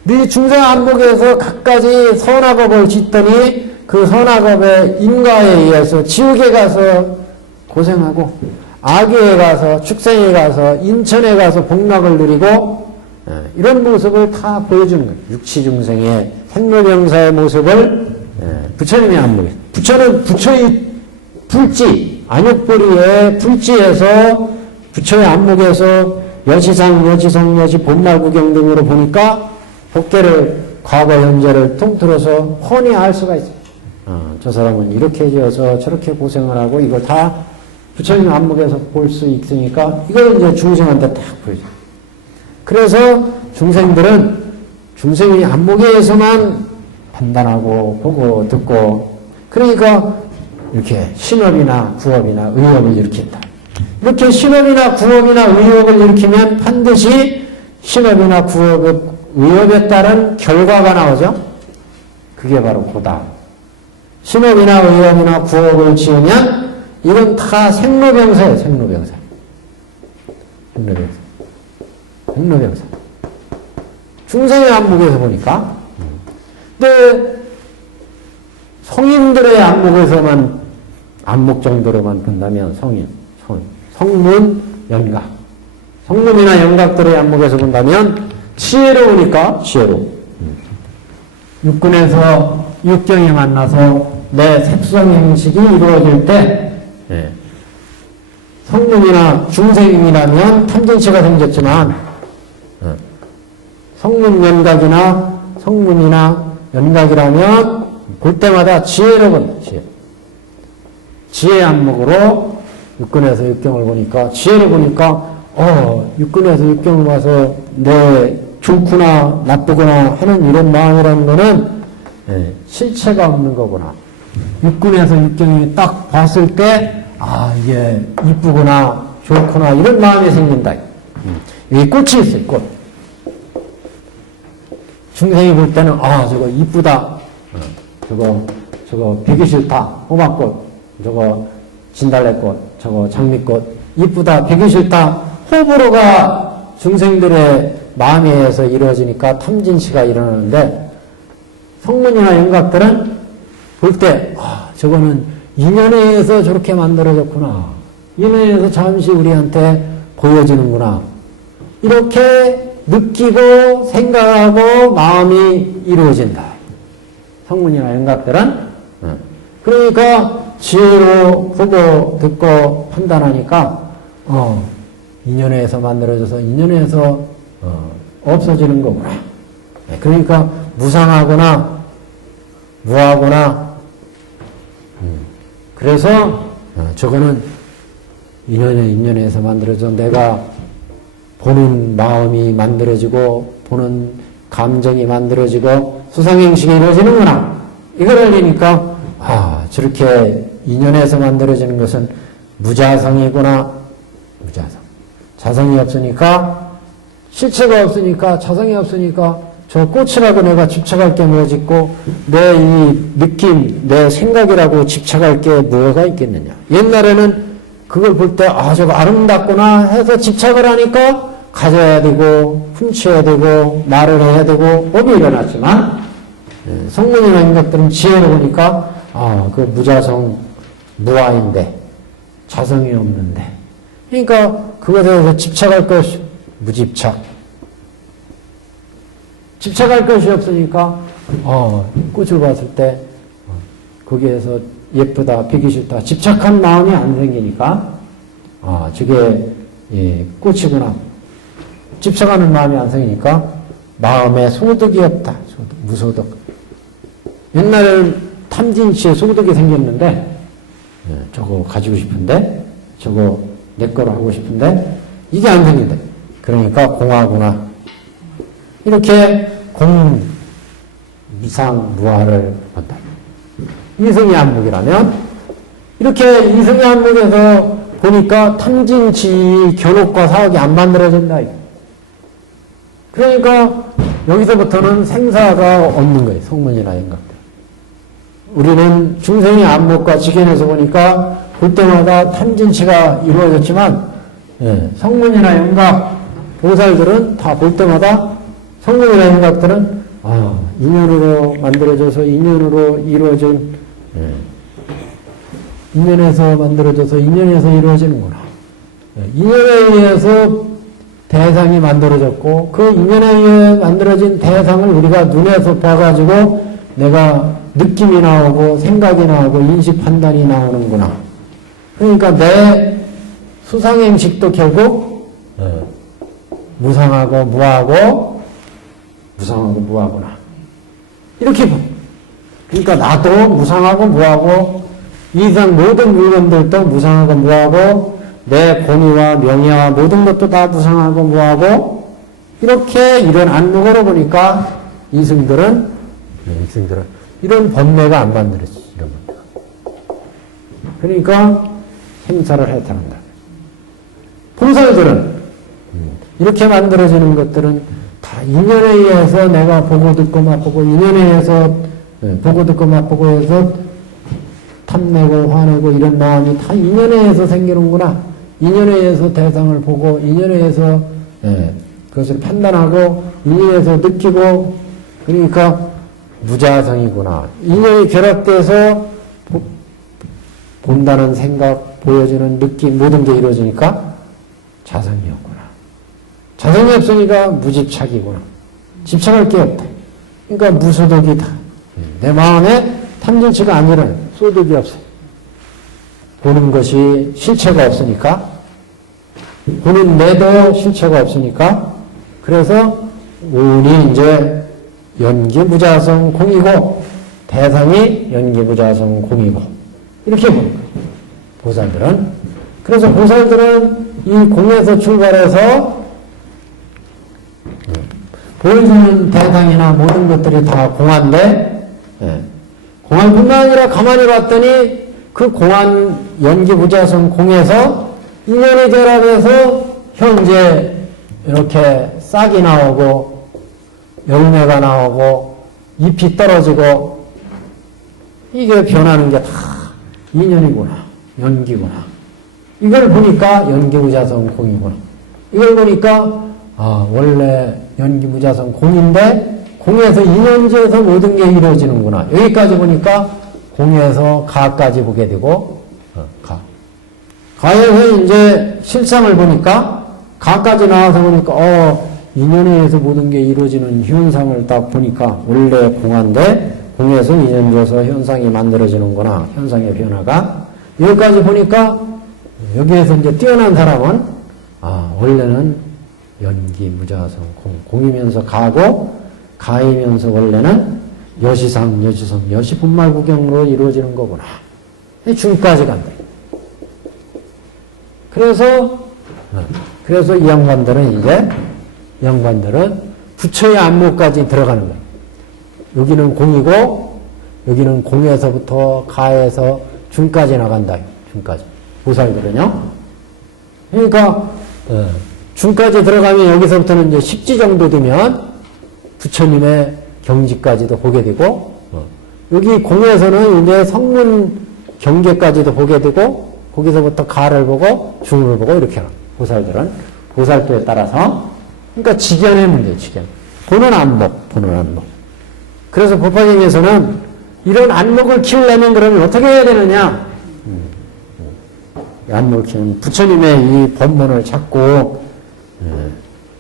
너희 중생 안목에서 갖가지 선악업을 짓더니 그 선악업의 인과에 의해서 지옥에 가서 고생하고 악에 가서 축생에 가서 인천에 가서 복락을 누리고 이런 모습을 다 보여주는 거예요. 육치중생의 생로병사의 모습을 부처님의 안목에 부처의 불지 안욕보리의 불지에서 부처의 안목에서 여지상 여지 본말구경 등으로 보니까 법계를 과거 현재를 통틀어서 훤히 알 수가 있어요. 저 사람은 이렇게 지어서 저렇게 고생을 하고 이걸 다 부처님 안목에서 볼 수 있으니까 이걸 이제 중생한테 딱 보여줘요. 그래서 중생들은 중생의 안목에서만 판단하고 보고 듣고 그러니까 이렇게 신업이나 구업이나 의업을 일으킨다. 이렇게 신업이나 구업이나 의업을 일으키면 반드시 신업이나 구업 의업에 따른 결과가 나오죠. 그게 바로 고다. 신업이나 의업이나 구업을 지으면 이건 다 생로병사예요. 생로병사. 중생의 안목에서 보니까 근데 성인들의 안목에서만 안목 정도로만 본다면 성문, 연각 성문이나 연각들의 안목에서 본다면 지혜로우니까 지혜로워. 육군에서 육경이 만나서 내 색수상 형식이 이루어질 때 성문이나 중생이라면 탐진치가 생겼지만 성문연각이나 성문이나 연각이라면 볼 때마다 지혜로운 지혜 안목으로 육군에서 육경을 보니까 지혜를 보니까 육군에서 육경을 봐서 내 좋구나 나쁘구나 하는 이런 마음이라는 거는 실체가 없는 거구나. 육군에서 육경이 딱 봤을 때 이게 이쁘구나 좋구나 이런 마음이 생긴다. 여기 꽃이 있어요. 꽃. 중생이 볼 때는 저거 이쁘다. 저거 배기 싫다. 호박꽃. 저거 진달래꽃. 저거 장미꽃. 이쁘다. 배기 싫다. 호불호가 중생들의 마음에 의해서 이루어지니까 탐진치가 일어나는데 성문이나 영각들은 볼 때 저거는 인연에 의해서 저렇게 만들어졌구나. 인연에 의해서 잠시 우리한테 보여지는구나. 이렇게 느끼고 생각하고 마음이 이루어진다. 성문이나 영각들은 그러니까 지혜로 보고 듣고 판단하니까 인연에 의해서 만들어져서 인연에 의해서 없어지는 거구나. 그러니까 무상하거나 무하거나 그래서 저거는 인연에서 만들어져 내가 보는 마음이 만들어지고 보는 감정이 만들어지고 수상행식이 이루어지는구나. 이걸 알리니까 저렇게 인연에서 만들어지는 것은 무자성이구나. 무자성. 자성이 없으니까 실체가 없으니까 자성이 없으니까 저 꽃이라고 내가 집착할 게 뭐가 있고 내 이 느낌, 내 생각이라고 집착할 게 뭐가 있겠느냐. 옛날에는 그걸 볼 때 저거 아름답구나 해서 집착을 하니까 가져야 되고 훔쳐야 되고 말을 해야 되고 법이 일어났지만 성문이나 인각들은 지혜를 보니까 그 무자성 무아인데 자성이 없는데 그러니까 그것에 대해서 집착할 것이 무집착 집착할 것이 없으니까 꽃을 봤을 때 거기에서 예쁘다 비기 싫다 집착한 마음이 안 생기니까 저게 꽃이구나 집착하는 마음이 안 생기니까 마음에 소득이 없다. 무소득. 옛날에는 탐진치에 소득이 생겼는데 저거 가지고 싶은데 저거 내 거로 하고 싶은데 이게 안 생긴다. 그러니까 공하구나. 이렇게 무상무화를 본다. 이승이 안목이라면 이렇게 이승이 안목에서 보니까 탐진치 견옥과 사억이 안 만들어진다. 그러니까 여기서부터는 생사가 없는 거예요. 성문이나 인각들. 우리는 중생의 안목과 직견에서 보니까 볼 때마다 탐진치가 이루어졌지만 성문이나 인각 보살들은 다 볼 때마다 성문이나 인각들은 인연으로 만들어져서 인연으로 이루어진 인연에서 만들어져서 인연에서 이루어지는구나. 인연에 의해서 대상이 만들어졌고 그 인연에 의해 만들어진 대상을 우리가 눈에서 봐가지고 내가 느낌이 나오고 생각이 나오고 인식 판단이 나오는구나. 그러니까 내 수상행식도 결국 무상하고 무하고 무상하고 무하구나. 이렇게 봐. 그러니까 나도 무상하고 무하고 이상 모든 물건들도 무상하고 무하고 내 권위와 명예와 모든 것도 다 무상하고 무하고 이렇게 이런 안목으로 보니까 이승들은 이런 번뇌가 안 만들어지지. 이런 번뇌가. 그러니까 행사를 해탈한다. 보살들은 이렇게 만들어지는 것들은 다 인연에 의해서 내가 보고 듣고 맛보고 인연에 의해서 보고 듣고 맛보고 해서 탐내고 화내고 이런 마음이 다 인연에 의해서 생기는구나. 인연에 의해서 대상을 보고 인연에 의해서 그것을 판단하고 인연에 의해서 느끼고 그러니까 무자성이구나. 인연이 결합돼서 본다는 생각, 보여지는 느낌 모든 게 이루어지니까 자성이었구나. 자성이 없으니까 무집착이구나. 집착할 게 없다. 그러니까 무소득이다. 내 마음에 탐진치가 아니라 소득이 없어요. 보는 것이 실체가 없으니까 보는 내도 실체가 없으니까 그래서 운이 이제 연기무자성 공이고 대상이 연기무자성 공이고 이렇게 보는 거예요. 보살들은. 그래서 보살들은 이 공에서 출발해서 보여주는 대상이나 모든 것들이 다 공한데 공한 뿐만 아니라 가만히 봤더니 그 공한 연기무자성 공에서 인연이 결합해서 현재 이렇게 싹이 나오고 열매가 나오고 잎이 떨어지고 이게 변하는 게 다 인연이구나. 연기구나. 이걸 보니까 연기무자성 공이구나. 이걸 보니까 원래 연기무자성 공인데 공에서 인연지에서 모든 게 이루어지는구나. 여기까지 보니까 공에서 가까지 보게 되고 가에서 이제 실상을 보니까 가까지 나와서 보니까 인연에 의해서 모든 게 이루어지는 현상을 딱 보니까 원래 공한데 공에서 인연져서 현상이 만들어지는구나. 현상의 변화가 여기까지 보니까 여기에서 이제 뛰어난 사람은 원래는 연기 무자성 공이면서 가고 가이면서 원래는 여시상, 여시성, 여시분말구경으로 이루어지는 거구나. 중까지 간다. 그래서 이 양반들은 부처의 안목까지 들어가는 거예요. 여기는 공이고, 여기는 공에서부터 가에서 중까지 나간다. 중까지. 보살들은요. 그러니까, 중까지 들어가면 여기서부터는 이제 식지 정도 되면 부처님의 경지까지도 보게 되고, 여기 공에서는 이제 성문 경계까지도 보게 되고, 거기서부터 가를 보고, 중을 보고, 이렇게 하는 보살들은. 보살도에 따라서. 그러니까 지견의 문제, 지견. 보는 안목. 그래서 법화경에서는 이런 안목을 키우려면 그러면 어떻게 해야 되느냐? 안목을 키우는 부처님의 이 법문을 찾고,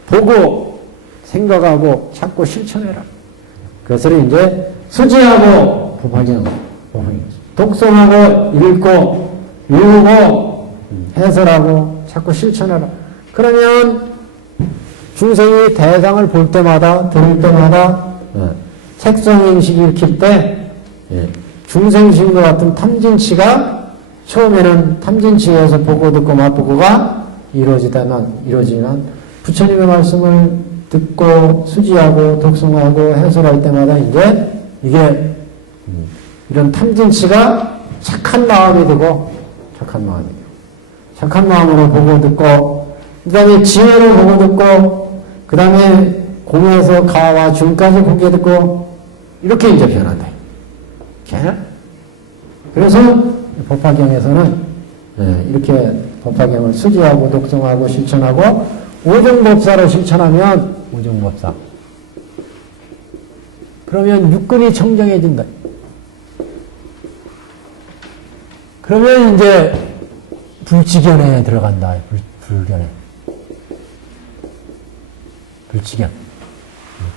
보고, 생각하고, 찾고, 실천해라. 그것을 이제 수지하고 법화경, 독송하고, 읽고, 외우고, 해설하고, 찾고, 실천해라. 그러면 중생이 대상을 볼 때마다, 들을 때마다, 색성인식이 일으킬 때, 중생심과 같은 탐진치가 처음에는 탐진치에서 보고 듣고 맛보고가 이루어지면 부처님의 말씀을 듣고 수지하고 독송하고 해설할 때마다 이제 이게 이런 탐진치가 착한 마음이 되고 착한 마음으로 보고 듣고 그 다음에 지혜로 보고 듣고 그 다음에 공에서 가와 중까지 보게 듣고 이렇게 이제 변한다. 그래서 법화경에서는 이렇게 법화경을 수지하고 독송하고 실천하고 오종법사로 실천하면 오종법사 그러면 육근이 청정해진다. 그러면 이제 불지견에 들어간다. 불견에.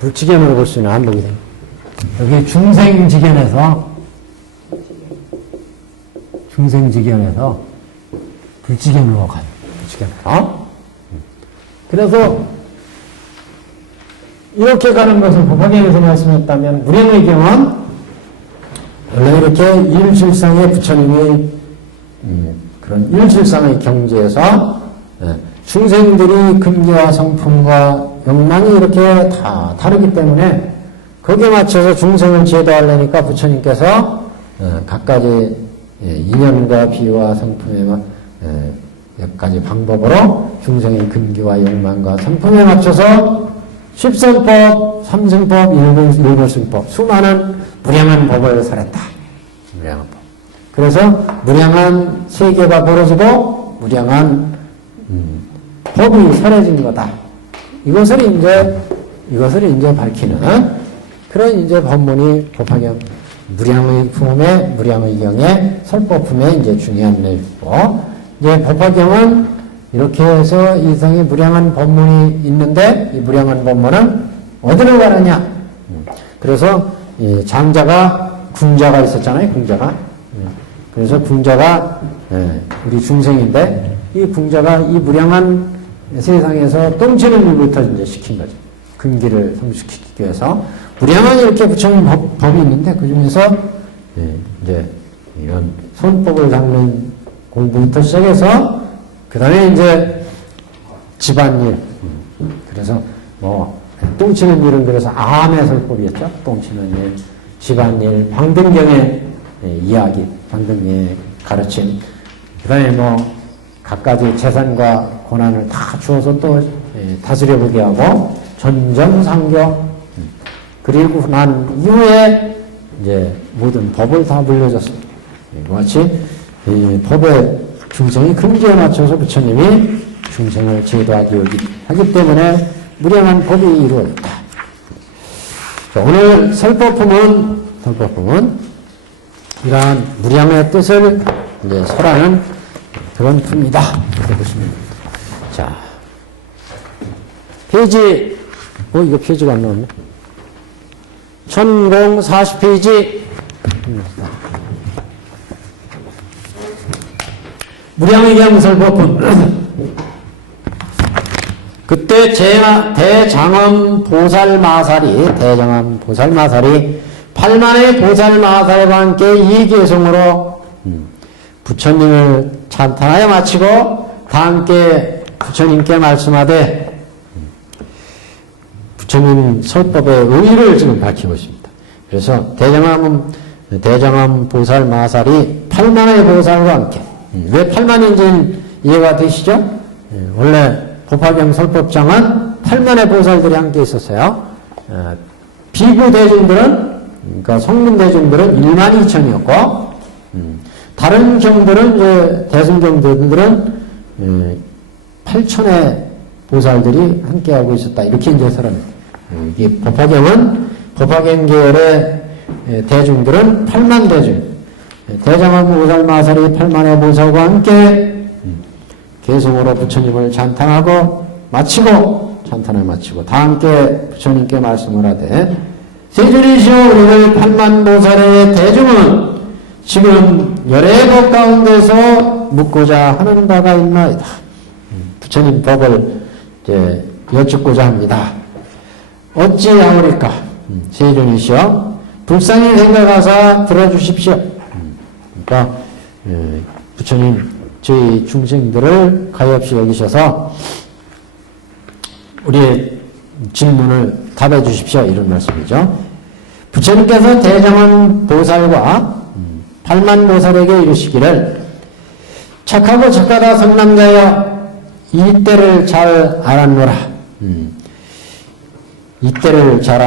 불지견으로 볼 수 있는 안목이 됩니다. 여기 중생지견에서 불지견으로 가요. 불지견으로. 그래서 이렇게 가는 것을 법화경에서 말씀했다면 무량의 경은 원래 이렇게 일실상의 부처님이 그런 일실상의 경지에서 중생들이 근기와 성품과 욕망이 이렇게 다 다르기 때문에 거기에 맞춰서 중생을 제도하려니까 부처님께서 각가지 인연과 비와 성품에 몇 가지 방법으로 중생의 근기와 욕망과 성품에 맞춰서 십선법, 삼승법, 일불승법 수많은 무량한 법을 설했다. 무량한 법. 그래서 무량한 세계가 벌어지고 무량한 법이 설해진 거다. 이것을 이제 밝히는 그런 이제 법문이 법화경 무량의 품에 무량의 경에 설법품에 이제 중요한 내용이고 이제 법화경은 이렇게 해서 이상의 무량한 법문이 있는데 이 무량한 법문은 어디로 가느냐? 그래서 이 장자가 궁자가 있었잖아요. 궁자가. 그래서 궁자가 우리 중생인데 이 궁자가 이 무량한 세상에서 똥치는 일부터 이제 시킨 거죠. 근기를 성숙시키기 위해서 무량한 이렇게 부처님 법이 있는데 그 중에서 이제 이런 손법을 닦는 공부부터 시작해서 그 다음에 이제 집안일. 그래서 똥치는 일은 그래서 암의 설법이었죠. 똥치는 일, 집안일, 방등경의 이야기, 방등경의 가르침. 그 다음에 각가지 재산과 고난을 다 주어서 또 다스려보게 하고 전정상교. 그리고 난 이후에 이제 모든 법을 다 물려줬습니다. 이와 같이 이 법의 중생의 근기에 맞춰서 부처님이 중생을 제도하기 하기 때문에 무량한 법이 이루어졌다. 오늘 설법품은 이러한 무량의 뜻을 이제 설하는 그런 품이다. 이렇게 보시면 됩니다. 자, 페이지, 이거 페이지가 안 나왔네. 1040페이지. 무량의 경설법품. 그때 이때 대장엄 보살마살이 팔만의 보살마살과 함께 이 개성으로 부처님을 찬탄하여 마치고 다 함께 부처님께 말씀하되 부처님 설법의 의의를 지금 밝히고 있습니다. 그래서 대장엄 보살마살이 8만의 보살과 함께 왜 8만인지는 이해가 되시죠? 원래 법화경 설법장은 8만의 보살들이 함께 있었어요. 비구 대중들은 그러니까 성문 대중들은 1만 2천이었고 다른 경들은 이제 대승경들은 8천의 보살들이 함께하고 있었다. 이렇게 이제 설합니다. 이게 법화경 계열의 대중들은 8만 대중, 대장엄 보살마살이 8만의 보살과 함께 개성으로 부처님을 찬탄하고 다 함께 부처님께 말씀을 하되 세존이시오 우리를 8만 보살의 대중은 지금 열의 법 가운데서 묻고자 하는 바가 있나이다. 부처님 법을 이제 여쭙고자 합니다. 어찌하오리까? 세존이시오 불쌍히 생각하사 들어주십시오. 그러니까 부처님 저희 중생들을 가엾이 여기셔서 우리의 질문을 답해 주십시오. 이런 말씀이죠. 부처님께서 대장엄 보살과 8만 보살에게 이르시기를 착하고 착하다 선남자여 이때를 잘 알았노라. 이때를 잘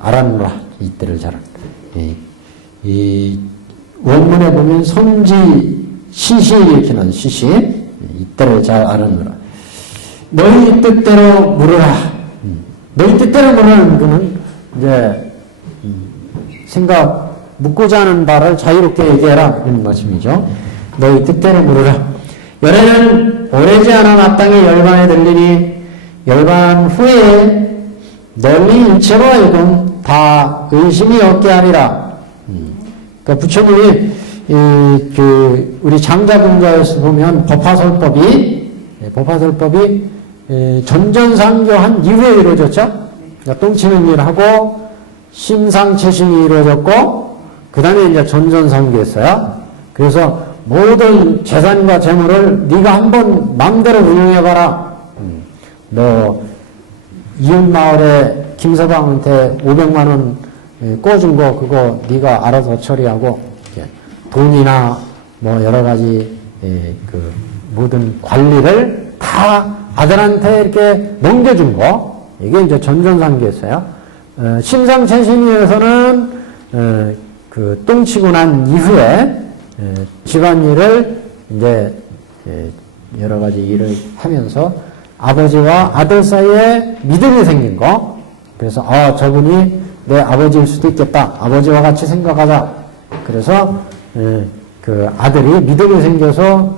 알았노라. 이때를 잘 알았노라. 이 원문에 보면 선지 시시 이렇게 나온 시시 이때를 잘 알았노라. 너희 뜻대로 물으라. 너희 뜻대로 물으라는 거는 이제 묻고자 하는 바를 자유롭게 얘기해라 이런 말씀이죠. 너희 뜻대로 물으라. 열애는 오래지 않아 마땅히 열반에 들리니 열반 후에 널리 일체로 하여금 다 의심이 없게 하리라. 그러니까 부처님이 우리 장자금자에서 보면 법화설법이 전전상교한 이후에 이루어졌죠. 그러니까 똥치는 일하고 심상체심이 이루어졌고 그 다음에 이제 전전상교했어요. 그래서 모든 재산과 재물을 네가 한번 마음대로 운용해봐라. 너 이웃마을에 김서방한테 500만 원 꿔준 거 그거 네가 알아서 처리하고 돈이나 뭐 여러 가지 그 모든 관리를 다 아들한테 이렇게 넘겨준 거 이게 이제 전전상교였어요. 심상체신위에서는 그 똥치고 난 이후에 집안일을 이제 여러 가지 일을 하면서 아버지와 아들 사이에 믿음이 생긴 거. 그래서 저분이 내 아버지일 수도 있겠다. 아버지와 같이 생각하자. 그래서 그 아들이 믿음이 생겨서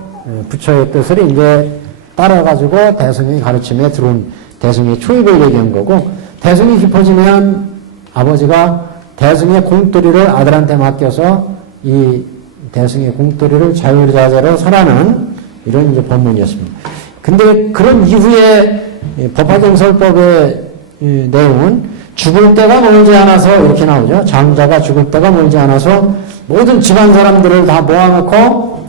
부처의 뜻을 이제 따라가지고 대승의 가르침에 들어온 대승의 초입을 얘기한 거고, 대승이 깊어지면 아버지가 대승의 공돌이를 아들한테 맡겨서 이 대승의 공돌이를 자율자재로 설하는 이런 이제 법문이었습니다. 근데 그런 이후에 법화경설법의 내용은 죽을 때가 멀지 않아서 이렇게 나오죠. 장자가 죽을 때가 멀지 않아서 모든 집안 사람들을 다 모아놓고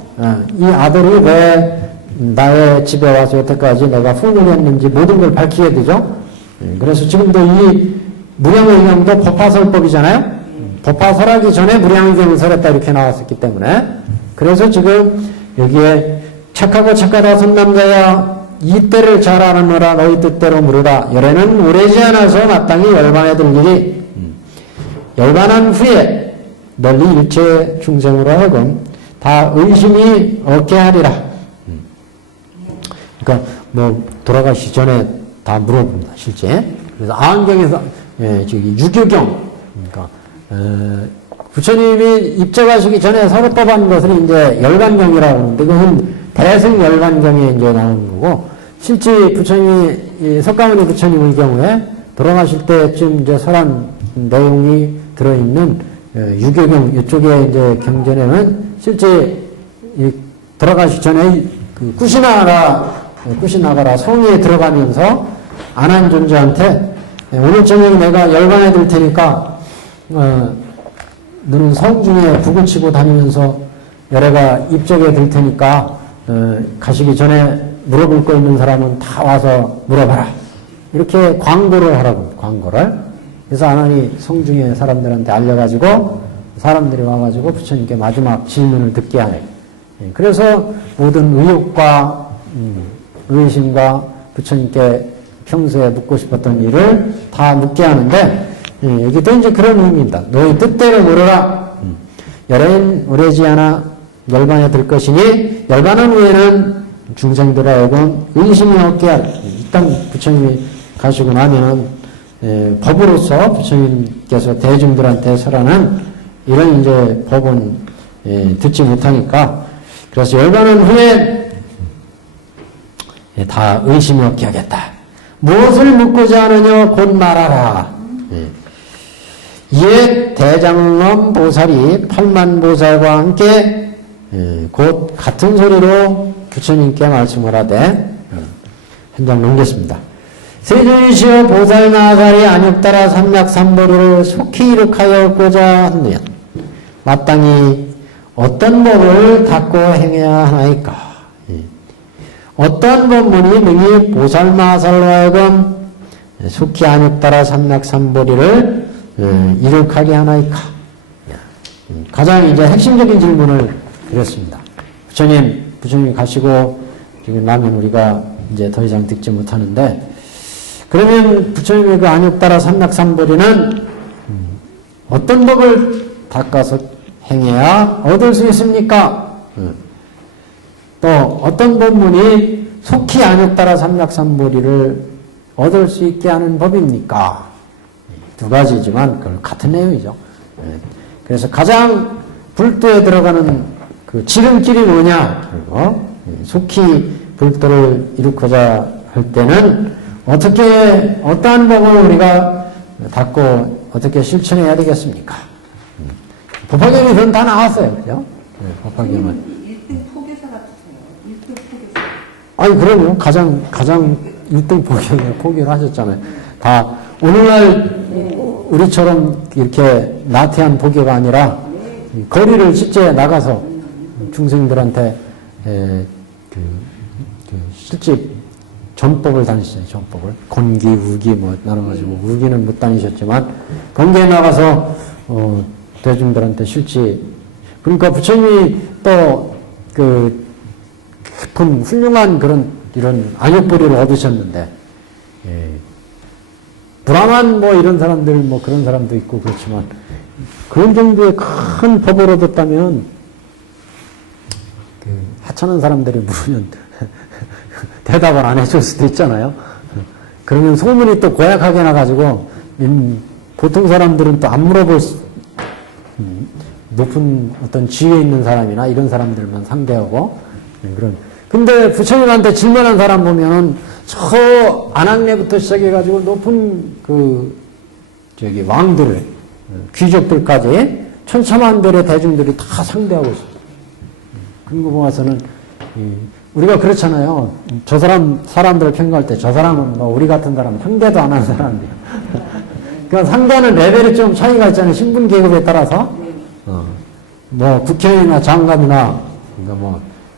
이 아들이 왜 나의 집에 와서 여태까지 내가 훈련했는지 모든 걸 밝히게 되죠. 그래서 지금도 이 무량의경도 법화설법이잖아요. 법화설하기 전에 무량의경을 설했다 이렇게 나왔었기 때문에, 그래서 지금 여기에 착하고 착하다 선남자야 이때를 잘 아느노라 너희 뜻대로 물으라. 열애는 오래지 않아서 마땅히 열반에 들리리. 열반한 후에 널리 일체 중생으로 하여금 다 의심이 없게 하리라. 그러니까 뭐 돌아가시 전에 다 물어봅니다 실제. 그래서 아한경에서 저기 유교경, 그러니까 부처님이 입적하시기 전에 설법한 것을 이제 열반경이라고 하는데, 그것은 대승 열반경에 이제 나오는 거고, 실제 부처님이 석가모니 부처님의 경우에 돌아가실 때쯤 이제 설한 내용이 들어있는 유교경 이쪽에 이제 경전에는 실제 돌아가시기 전에 그 꾸시나가라 성에 들어가면서 안한 존재한테 오늘 저녁에 내가 열반해 줄 테니까 너는 성중에 북을 치고 다니면서 열애가 입적해 들 테니까 가시기 전에 물어볼 거 있는 사람은 다 와서 물어봐라. 이렇게 광고를 하라고, 광고를. 그래서 안한이 성중에 사람들한테 알려가지고 사람들이 와가지고 부처님께 마지막 질문을 듣게 하네. 그래서 모든 의욕과 의심과 부처님께 평소에 묻고 싶었던 일을 다 묻게 하는데, 여기도 이제 그런 의미입니다. 너희 뜻대로 물어라. 열애인 오래지 않아 열반에 들 것이니 열반한 후에는 중생들의 하여금 의심이 없게 하라. 일단 부처님이 가시고 나면은 법으로서 부처님께서 대중들한테 설하는 이런 이제 법은 듣지 못하니까, 그래서 열반한 후에 다 의심이 없게 하겠다. 무엇을 묻고자 하느냐 곧 말하라. 이에 대장엄 보살이 8만 보살과 함께 곧 같은 소리로 부처님께 말씀을 하되, 한 장 넘겼습니다. 세존이시여 보살 나사리 안욕따라 삼략삼보리를 속히 이룩하였고자 한다면 마땅히 어떤 법을 닦고 행해야 하나이까. 어떠한 법문이 능히 보살마살로 하여금 속히 안욕따라 삼략삼보리를 이룩하게 하나이까. 가장 이제 핵심적인 질문을 드렸습니다. 부처님 가시고 지금 나면 우리가 이제 더 이상 듣지 못하는데, 그러면 부처님의 그 안욕따라 삼략삼보리는 어떤 법을 닦아서 행해야 얻을 수 있습니까? 또 어떤 법문이 속히 안욕따라 삼략삼보리를 얻을 수 있게 하는 법입니까? 두 가지지만 그걸 같은 내용이죠. 그래서 가장 불도에 들어가는 그 지름길이 뭐냐? 그리고 속히 불도를 이루고자 할 때는 어떠한 법을 우리가 닦고 어떻게 실천해야 되겠습니까? 법화경이 그건 다 나왔어요. 그죠? 법화경은. 1등 포교사 같으세요. 1등 포교사. 아니, 그럼요. 가장 1등 포기를 하셨잖아요. 다, 오늘날 우리처럼 이렇게 나태한 포교가 아니라, 거리를 실제 나가서 중생들한테, 실제 전법을 다니시잖아요. 전법을. 건기, 우기, 뭐, 나눠가지고, 우기는 못 다니셨지만, 건기에 나가서, 대중들한테 실제, 그러니까 부처님이 또, 깊은, 훌륭한 이런 안욕보리를 얻으셨는데, 브라만 뭐 이런 사람들, 뭐 그런 사람도 있고 그렇지만, 그런 정도의 큰 법을 얻었다면, 하찮은 사람들이 물으면, 대답을 안 해줄 수도 있잖아요. 그러면 소문이 또 고약하게 나가지고, 보통 사람들은 또 안 물어볼 높은 어떤 지위에 있는 사람이나 이런 사람들만 상대하고, 근데 부처님한테 질문한 사람 보면은 저 안악내부터 시작해가지고 높은 왕들, 귀족들까지 천차만별의 대중들이 다 상대하고 있어요. 그런 거 보아서는, 우리가 그렇잖아요. 저 사람들을 평가할 때 저 사람은 뭐 우리 같은 사람 상대도 안 하는 사람이에요. 그러니까 상대하는 레벨이 좀 차이가 있잖아요. 신분 계급에 따라서. 뭐 국회의원이나 장관이나,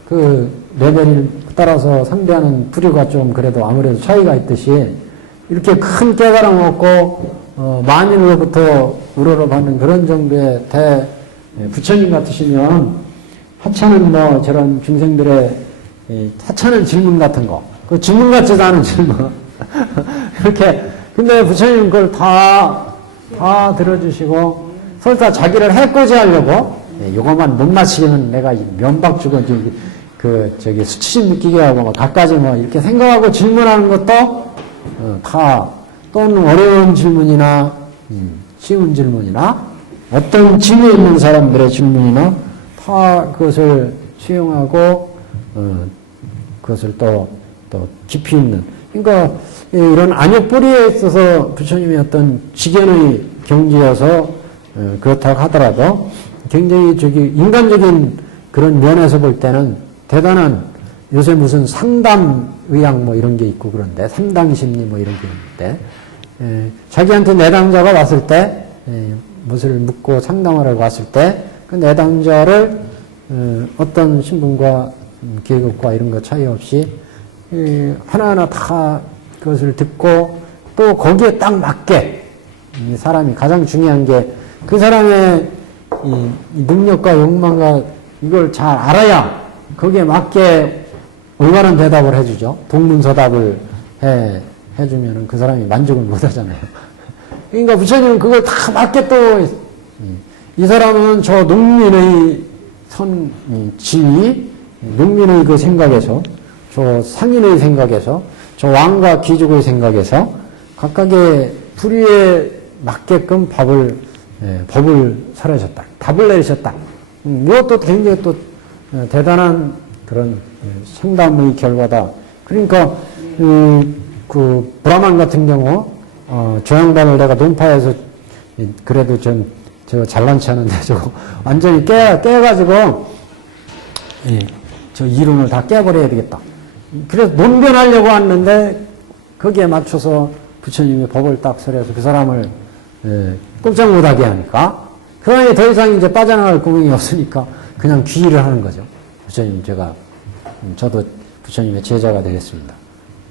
그러니까 레벨에 따라서 상대하는 부류가 좀 그래도 아무래도 차이가 있듯이, 이렇게 큰 깨달음 얻고, 만인으로부터 우러러받는 그런 정도의 부처님 같으시면, 하찮은 저런 중생들의 하찮은 질문 같은 거, 그 질문 같지도 않은 질문. 이렇게, 근데 부처님 그걸 다 들어주시고, 설사 자기를 해코지 하려고, 요것만 못 맞히면 내가 면박 주고, 수치심 느끼게 하고, 갖가지 이렇게 생각하고 질문하는 것도, 또는 어려운 질문이나, 쉬운 질문이나, 어떤 지위에 있는 사람들의 질문이나, 다 그것을 수용하고, 그것을 또 깊이 있는. 그러니까, 이런 안욕보리에 있어서 부처님의 어떤 지견의 경지여서, 그렇다고 하더라도, 굉장히 인간적인 그런 면에서 볼 때는 대단한 요새 무슨 상담의학 뭐 이런 게 있고 그런데, 상담심리 뭐 이런 게 있는데, 자기한테 내담자가 왔을 때, 무엇을 묻고 상담을 하고 왔을 때, 그 내담자를 어떤 신분과 계급과 이런 것 차이 없이 하나하나 다 그것을 듣고 또 거기에 딱 맞게 이 사람이 가장 중요한 게 그 사람의 이 능력과 욕망과 이걸 잘 알아야 거기에 맞게 올바른 대답을 해주죠. 동문서답을 해주면은 그 사람이 만족을 못 하잖아요. 그러니까 부처님은 그걸 다 맞게 또 이 사람은 저 농민의 지위, 농민의 그 생각에서, 저 상인의 생각에서, 저 왕과 귀족의 생각에서 각각의 불의에 맞게끔 법을 설하셨다. 답을 내리셨다. 이것도 굉장히 또 대단한 그런 상담의 결과다. 그러니까 그 브라만 같은 경우 저 양반을 내가 논파에서 그래도 저 잘난치 않은데 저거 완전히 깨가지고 저 이론을 다 깨버려야 되겠다. 그래서 논변하려고 왔는데 거기에 맞춰서 부처님이 법을 딱 설해서 그 사람을 꼼짝 못하게 하니까 그 안에 더 이상 이제 빠져나갈 구멍이 없으니까 그냥 귀의를 하는 거죠. 부처님 저도 부처님의 제자가 되겠습니다.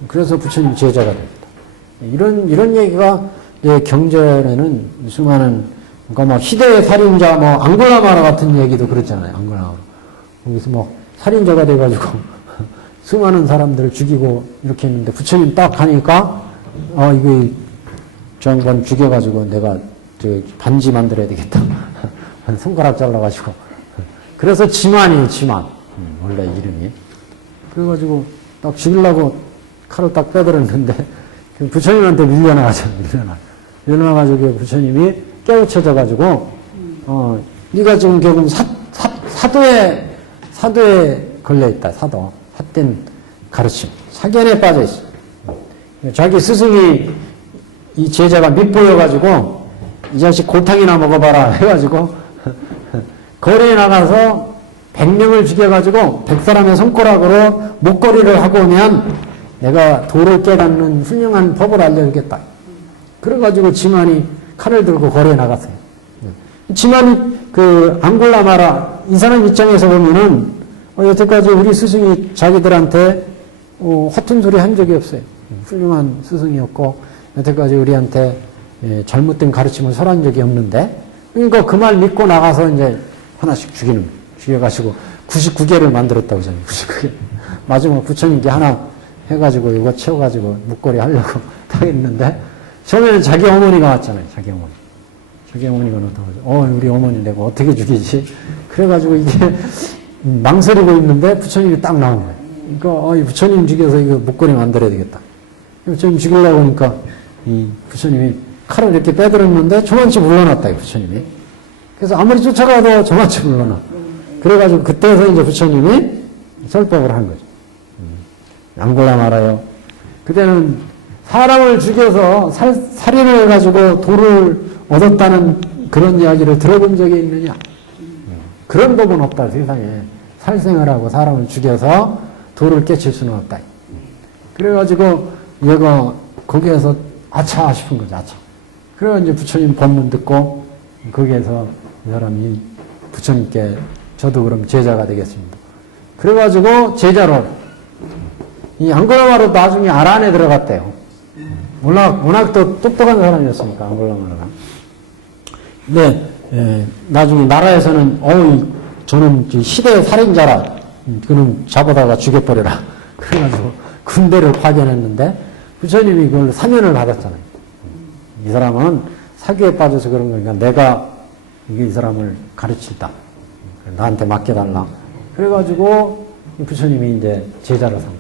그래서 부처님 제자가 됩니다. 이런 얘기가 이제 경전에는 수많은 그러니까 뭐 희대의 살인자 뭐 앙골라마라 같은 얘기도 그렇잖아요. 앙골라마라. 거기서 뭐 살인자가 돼가지고 수많은 사람들을 죽이고 이렇게 했는데 부처님 딱 가니까 이거 저 양반 죽여가지고 내가 반지 만들어야 되겠다. 손가락 잘라가지고. 그래서 지만이에요, 지만. 원래 이름이. 그래가지고 딱 죽이려고 칼을 딱 빼들었는데 부처님한테 밀려나가지고 부처님이 깨우쳐져가지고 네가 지금 결국 사도에 걸려있다. 삿된 가르침. 사견에 빠져있어. 자기 스승이 이 제자가 밑보여가지고 이 자식 골탕이나 먹어봐라 해가지고 거리에 나가서 100명을 죽여가지고 100사람의 손가락으로 목걸이를 하고 오면 내가 도를 깨닫는 훌륭한 법을 알려주겠다. 그래가지고 지만이 칼을 들고 거리에 나갔어요. 지만이 앙골라마라 이 사람 입장에서 보면은 여태까지 우리 스승이 자기들한테 허튼 소리 한 적이 없어요. 훌륭한 스승이었고 여태까지 우리한테 잘못된 가르침을 설한 적이 없는데 그러니까 그 말 믿고 나가서 이제 하나씩 죽여가지고 99개를 만들었다고 저는 99개. 마지막 부처님께 하나 해가지고 이거 채워가지고 목걸이 하려고 하겠는데 처음에는 자기 어머니가 왔잖아요. 자기 어머니가 나타나서 우리 어머니 내가 어떻게 죽이지? 그래가지고 이게 망설이고 있는데 부처님이 딱 나온 거예요. 그러니까 이 부처님 죽여서 이거 목걸이 만들어야 되겠다. 부처님 죽이려고 하니까 이 부처님이 칼을 이렇게 빼들었는데 저만치 물러났다. 이 부처님이. 그래서 아무리 쫓아가도 저만치 물러나. 그래가지고 그때서 이제 부처님이 설법을 한 거죠. 앙골라마라요. 그때는 사람을 죽여서 살인을 해가지고 도를 얻었다는 그런 이야기를 들어본 적이 있느냐? 그런 법은 없다, 세상에. 살생을 하고 사람을 죽여서 도를 깨칠 수는 없다. 그래가지고 얘가 거기에서 아차 싶은 거죠, 아차. 그래서 이제 부처님 법문 듣고 거기에서 이 사람이 부처님께 저도 그럼 제자가 되겠습니다. 그래가지고 제자로 이 앙골라마로 나중에 아란에 들어갔대요. 워낙 또 똑똑한 사람이었으니까 앙골라마가. 근데 나중에 나라에서는 저는 시대의 살인자라 그는 잡아다가 죽여버려라. 그래가지고 군대를 파견했는데 부처님이 그걸 사면을 받았잖아요. 이 사람은 사기에 빠져서 그런 거니까 내가 이 사람을 가르친다. 나한테 맡겨달라. 그래가지고 부처님이 이제 제자로 삼.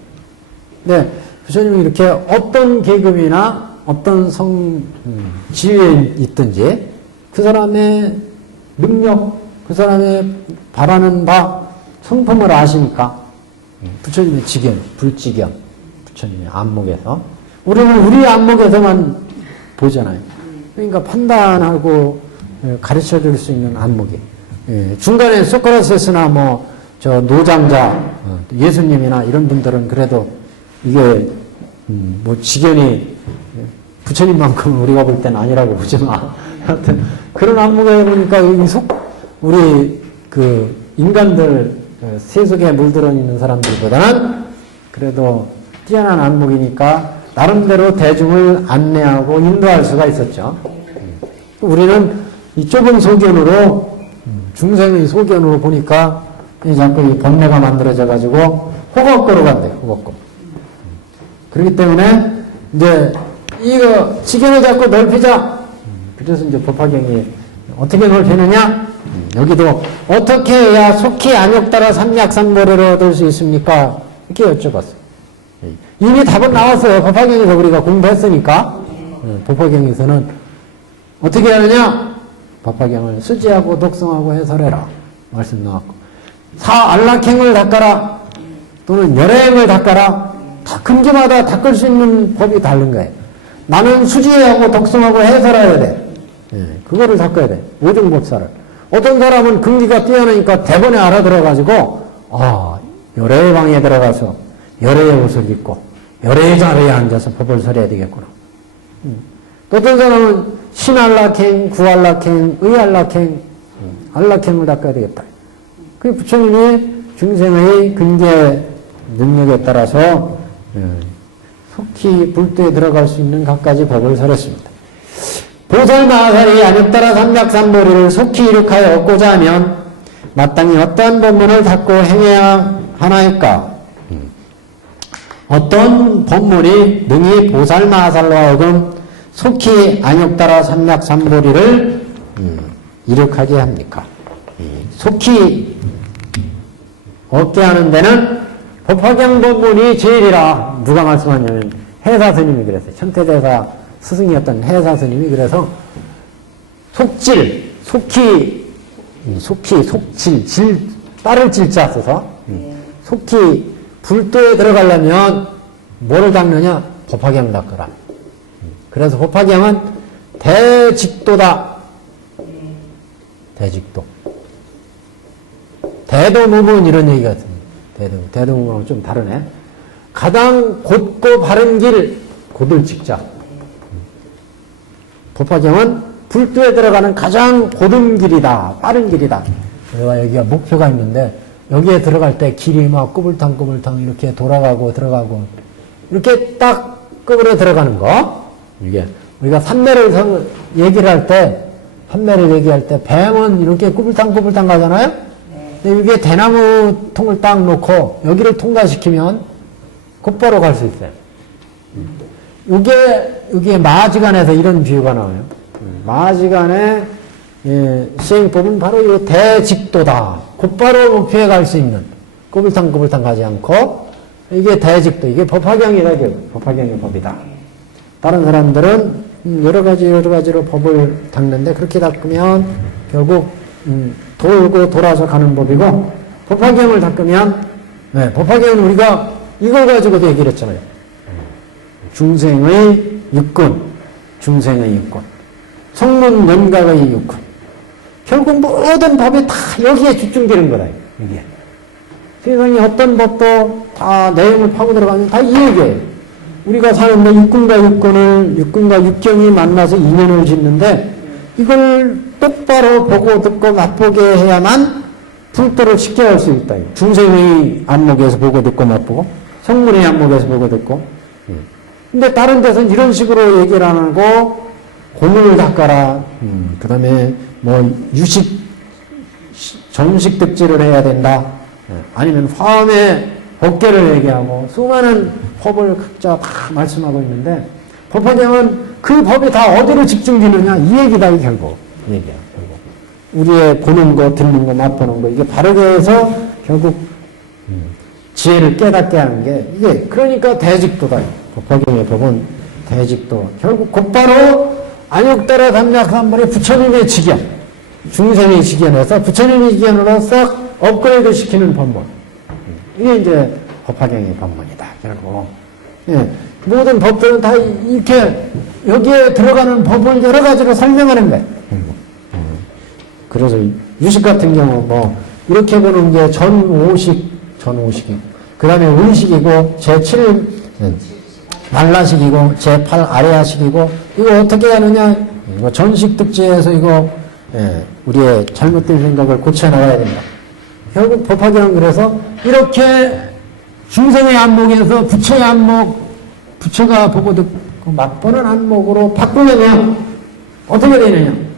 네, 부처님이 이렇게 어떤 계급이나 어떤 지위에 있든지 그 사람의 능력, 그 사람의 바라는 바, 성품을 아시니까 부처님의 지견, 불지견, 부처님의 안목에서 우리는 우리 안목에서만 보잖아요. 그러니까 판단하고 가르쳐 줄 수 있는 안목이 중간에 소크라테스나 저 노장자, 예수님이나 이런 분들은 그래도 이게, 뭐, 직연이 부처님만큼 우리가 볼 때는 아니라고 보지만, 하여튼, 그런 안목에 보니까 우리 그 인간들, 세속에 물들어 있는 사람들보다는 그래도 뛰어난 안목이니까 나름대로 대중을 안내하고 인도할 수가 있었죠. 우리는 이 좁은 소견으로, 중생의 소견으로 보니까 자꾸 이 번뇌가 만들어져 가지고 호걱거로 간대요, 호걱거. 그렇기 때문에 이제 이거 지경을 자꾸 넓히자. 그래서 이제 법화경이 어떻게 넓히느냐? 여기도 어떻게 해야 속히 안욕따라 삼약삼보를 얻을 수 있습니까? 이렇게 여쭤봤어요. 이미 답은 나왔어요. 법화경에서 우리가 공부했으니까. 법화경에서는 어떻게 하느냐? 법화경을 수지하고 독성하고 해설해라. 말씀 나왔고. 안락행을 닦아라. 또는 열애행을 닦아라. 다 금기마다 닦을 수 있는 법이 다른 거예요. 나는 수지하고 독성하고 해설해야 돼. 그거를 닦아야 돼. 오중법사를. 어떤 사람은 금기가 뛰어나니까 대본에 알아들어가지고, 열애의 방에 들어가서 열애의 옷을 입고, 열애의 자리에 앉아서 법을 설해야 되겠구나. 또 어떤 사람은 신안락행, 구안락행, 의안락행, 안락행을 닦아야 되겠다. 그 부처님이 중생의 근계 능력에 따라서 속히 불도에 들어갈 수 있는 갖가지 법을 설했습니다. 보살마하살이 안욕따라 삼약삼보리를 속히 이룩하여 얻고자 하면 마땅히 어떠한 법문을 닦고 행해야 하나이까? 어떤 법문이 능히 보살마하살로 어금 속히 안욕따라 삼약삼보리를 이룩하게 합니까? 속히 얻게 하는 데는 법화경 법문이 제일이라. 누가 말씀하냐면 해사스님이 그랬어요. 천태대사 스승이었던 해사스님이 그래서 속질, 속질, 빠를 질자 써서 속히 불도에 들어가려면 뭐를 닦느냐? 법화경 닦으라. 그래서 법화경은 대직도다. 대직도. 대도무문 이런 얘기가 있습니다. 대도무문하고 좀 다르네. 가장 곧고 바른 길, 곧을 직자. 법화경은 불도에 들어가는 가장 곧은 길이다. 빠른 길이다. 내가 여기가 목표가 있는데 여기에 들어갈 때 길이 막 꾸불탕 이렇게 돌아가고 들어가고 이렇게 딱 끄부려 들어가는 거. 이게 우리가 산매를 얘기를 할 때 뱀은 이렇게 꾸불탕 가잖아요. 근데 이게 대나무 통을 딱 놓고 여기를 통과시키면 곧바로 갈 수 있어요. 이게 마지간에서 이런 비유가 나와요. 마지간의 시행법은 바로 이 대직도다. 곧바로 목표에 갈 수 있는 꾸불탕 가지 않고 이게 대직도. 이게 법화경이다. 이게 법화경의 법이다. 다른 사람들은 여러 가지로 법을 닦는데 그렇게 닦으면 결국 돌고 돌아서 가는 법이고 법화경을 닦으면 법화경은 우리가 이걸 가지고도 얘기를 했잖아요. 중생의 육군, 성문 연각의 육군. 결국 모든 법이 다 여기에 집중되는 거다. 이게. 세상에 어떤 법도 다 내용을 파고 들어가면 다 이 얘기예요. 우리가 사는데 육군과 육경이 만나서 인연을 짓는데 이걸 똑바로 보고 듣고 맛보게 해야만 불도를 쉽게 할 수 있다. 중생의 안목에서 보고 듣고 맛보고 성문의 안목에서 보고 듣고. 근데 다른 데서는 이런 식으로 얘기를 안 하고 고문을 닦아라. 그 다음에 뭐 정식 득지를 해야 된다. 아니면 화엄의 법계를 얘기하고 수많은 법을 각자 다 말씀하고 있는데 법화경은 그 법이 다 어디로 집중되느냐 이 얘기다. 이 결국 얘기야. 우리의 보는 거, 듣는 거, 맛보는 거 이게 바르게 해서 결국 지혜를 깨닫게 하는 게 이게 그러니까 대직도다. 법화경의 법은 대직도. 결국 곧바로 안욕따라 삼약삼보리 부처님의 직연, 중생의 직연에서 부처님의 직연으로 싹 업그레이드 시키는 법문. 이게 이제 법화경의 법문이다. 결국 모든 법들은 다 이렇게 여기에 들어가는 법을 여러 가지로 설명하는 거예요. 그래서 유식 같은 경우 뭐 이렇게 보는 게 전오식, 그 다음에 운식이고, 제7 말라식이고, 제8 아래하식이고, 이거 어떻게 하느냐? 이거 전식 특제에서 이거, 우리의 잘못된 생각을 고쳐나가야 된다. 결국 법화경은 그래서 이렇게 중생의 안목에서 부처의 안목, 부처가 보고 듣고 맛보는 안목으로 바꾸려면 어떻게 되느냐?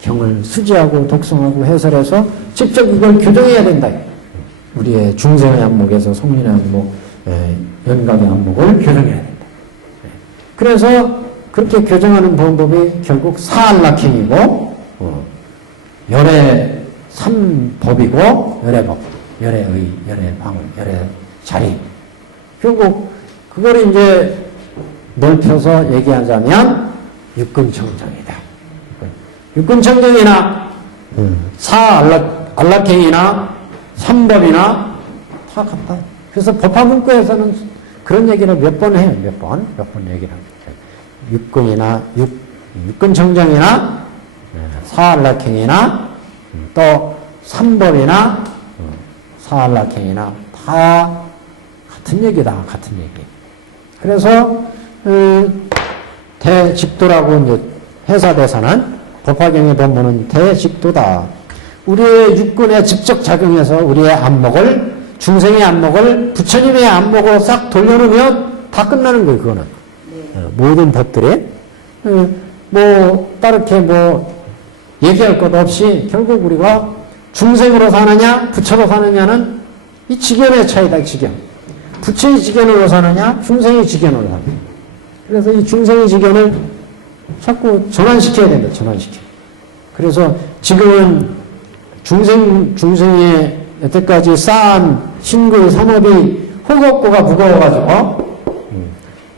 경을 수지하고 독송하고 해설해서 직접 이걸 교정해야 된다. 우리의 중생의 안목에서 성민의 안목, 연각의 안목을 교정해야 된다. 그래서 그렇게 교정하는 방법이 결국 사안락행이고, 열의 삼법이고, 열의법, 열의의, 열의방울, 열의자리. 결국 그걸 이제 넓혀서 얘기하자면 육근청정이다. 육근청정이나 사안락행이나 삼법이나 다 같다. 그래서 법화문구에서는 그런 얘기를 몇 번 해요. 몇 번 얘기를 합니다. 육근청정이나 사안락행이나 또 삼법이나 사안락행이나 다 같은 얘기다. 같은 얘기. 그래서 대직도라고 이제 회사대사는 법화경의 본문은 대직도다. 우리의 육근에 직접 작용해서 우리의 안목을, 중생의 안목을 부처님의 안목으로 싹 돌려놓으면 다 끝나는 거예요. 그거는 모든 법들이 따르게 얘기할 것 없이 결국 우리가 중생으로 사느냐 부처로 사느냐는 이 지견의 차이다. 지견. 부처의 지견으로 사느냐 중생의 지견으로 사느냐. 그래서 이 중생의 지견을 자꾸 전환시켜야 된다. 전환시켜. 그래서 지금은 중생의 여태까지 쌓은 신글 삼업이 흑업고가 무거워가지고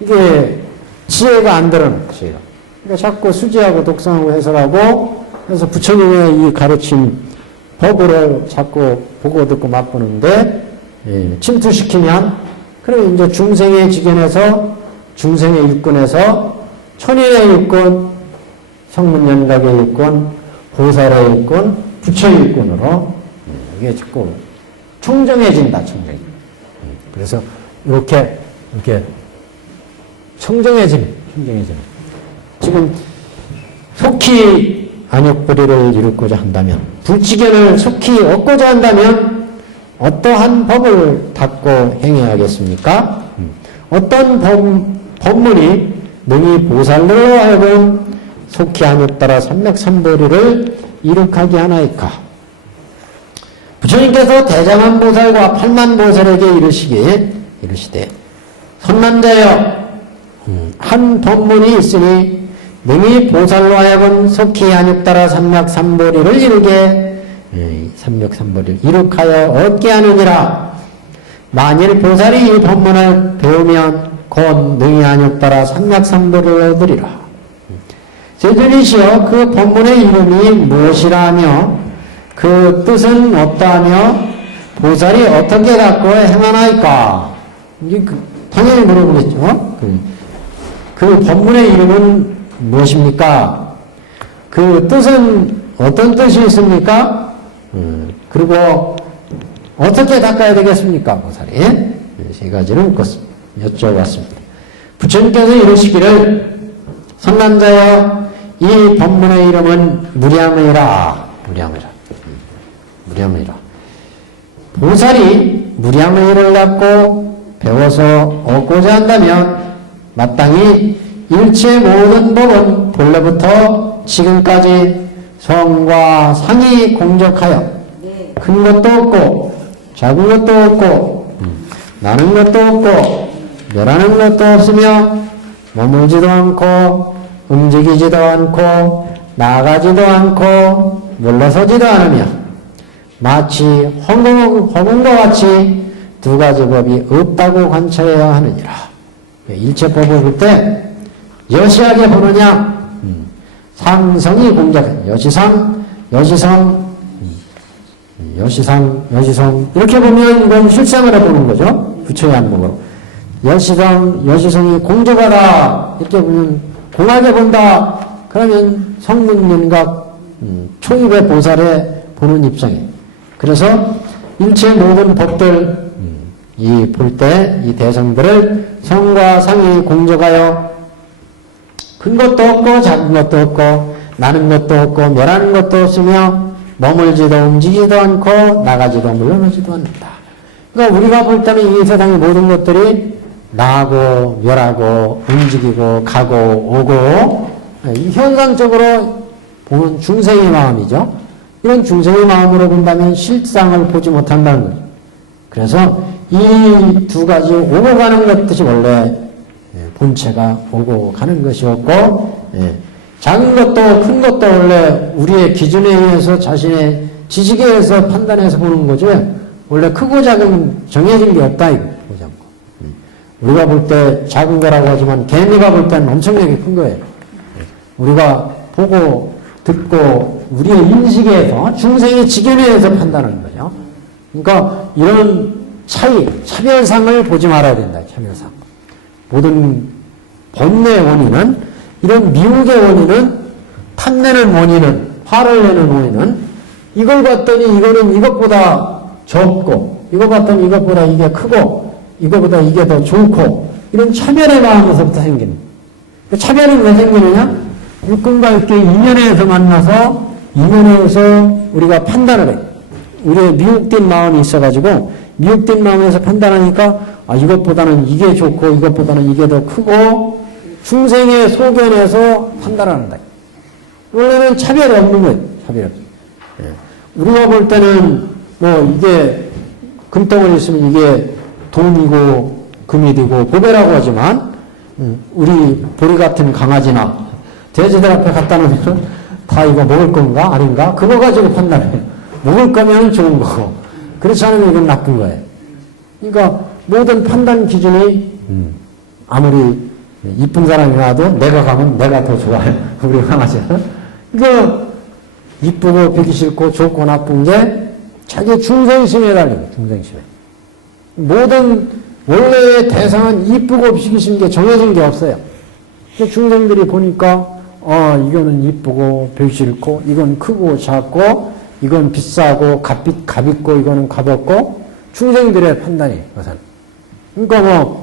이게 지혜가 안 들어는 지혜가. 그러니까 자꾸 수지하고 독성하고 해설하고 그래서 부처님의 이 가르침 법으로 자꾸 보고 듣고 맛보는데 침투시키면 그럼 이제 중생의 지견에서 중생의 육근에서 천인의 육근, 성문연각의 육근, 보살의 육근, 부처의 육근으로 이게 자꾸 청정해진다. 그래서 이렇게 청정해지는. 지금 속히 안욕불의를 이루고자 한다면, 불지견을 속히 얻고자 한다면 어떠한 법을 닫고 행해야 하겠습니까? 어떤 법문이 능히 보살로 하여금 속히 안욕 따라 삼맥삼보리를 이룩하게 하나이까? 부처님께서 대장한 보살과 팔만 보살에게 이르시되 선난자여 한 법문이 있으니 능히 보살로 하여금 속히 안욕 따라 삼맥삼보리를 이루게 삼맥삼보리를 이룩하여 얻게 하느니라. 만일 보살이 이 법문을 배우면 곧 능히 안욕 따라 삼맥삼보리를 얻으리라. 제주니시여 그 법문의 이름이 무엇이라 하며 그 뜻은 어떠하며 보살이 어떻게 갖고 행하나이까? 당연히 물어보겠죠. 그 법문의 이름은 무엇입니까? 그 뜻은 어떤 뜻이 있습니까? 그리고 어떻게 닦아야 되겠습니까? 보살이 세 가지를 여쭤봤습니다. 부처님께서 이르시기를 선난자여 이 법문의 이름은 무량의라. 보살이 무량의를 갖고 배워서 얻고자 한다면 마땅히 일체 모든 법은 본래부터 지금까지 성과 상이 공적하여 큰 것도 없고 작은 것도 없고 나는 것도 없고 멸하는 것도 없으며 머물지도 않고 움직이지도 않고 나가지도 않고 물러서지도 않으며 마치 허공과 같이 두 가지 법이 없다고 관찰해야 하느니라. 일체법을 볼 때 여시하게 보느냐? 상성이 공작한 여시상, 이렇게 보면 이건 실상으로 보는 거죠. 부처의 안목으로. 여시성이 공적하다. 이렇게 보면 공하게 본다. 그러면 성문연각 초입의 보살에 보는 입장이에요. 그래서 일체 모든 법들, 이 볼 때 이 대성들을 성과 상이 공적하여 큰 것도 없고 작은 것도 없고 나는 것도 없고 멸하는 것도 없으며 머물지도 움직이지도 않고 나가지도 물러나지도 않는다. 그러니까 우리가 볼 때는 이 세상의 모든 것들이 나고 멸하고 움직이고 가고 오고 현상적으로 보면 중생의 마음이죠. 이런 중생의 마음으로 본다면 실상을 보지 못한다는 거죠. 그래서 이 두 가지 오고 가는 것이 원래 본체가 오고 가는 것이었고, 작은 것도 큰 것도 원래 우리의 기준에 의해서 자신의 지식에 의해서 판단해서 보는 거죠. 원래 크고 작은 정해진 게 없다 이거 보지 않고. 우리가 볼 때 작은 거라고 하지만 개미가 볼 때는 엄청나게 큰 거예요. 우리가 보고 듣고 우리의 인식에서 중생의 지견에 의해서 판단하는 거죠. 그러니까 이런 차별상을 보지 말아야 된다. 차별상. 모든 번뇌의 원인은, 이런 미혹의 원인은, 탐내는 원인은, 화를 내는 원인은, 이걸 봤더니 이거는 이것보다 적고, 이거 봤더니 이것보다 이게 크고, 이거보다 이게 더 좋고, 이런 차별의 마음에서부터 생기는. 차별은 왜 생기느냐? 육군과 육계의 인연에서 만나서, 인연에서 우리가 판단을 해. 우리의 미혹된 마음이 있어가지고, 미혹된 마음에서 판단하니까, 아, 이것보다는 이게 좋고, 이것보다는 이게 더 크고, 중생의 소견에서 판단한다. 원래는 차별이 없는 거예요. 차별이 없어요. 우리가 볼 때는, 이게, 금덩어리 있으면 이게 돈이고, 금이 되고, 보배라고 하지만, 우리 보리 같은 강아지나, 돼지들 앞에 갖다 놓으면, 다 이거 먹을 건가? 아닌가? 그거 가지고 판단해요. 먹을 거면 좋은 거고, 그렇지 않으면 이건 나쁜 거예요. 그러니까 모든 판단 기준이 아무리 이쁜 사람이 와도 내가 가면 내가 더 좋아요. 우리 강아지는. 그러니까 이쁘고 보기 싫고 좋고 나쁜 게 자기 중생심에 달린 중생심에. 모든 원래의 대상은 이쁘고 보기 싫은 게 정해진 게 없어요. 중생들이 보니까 이거는 이쁘고 보기 싫고 이건 크고 작고 이건 비싸고 값 있고 이거는 값 없고 중생들의 판단이 그것은. 그러니까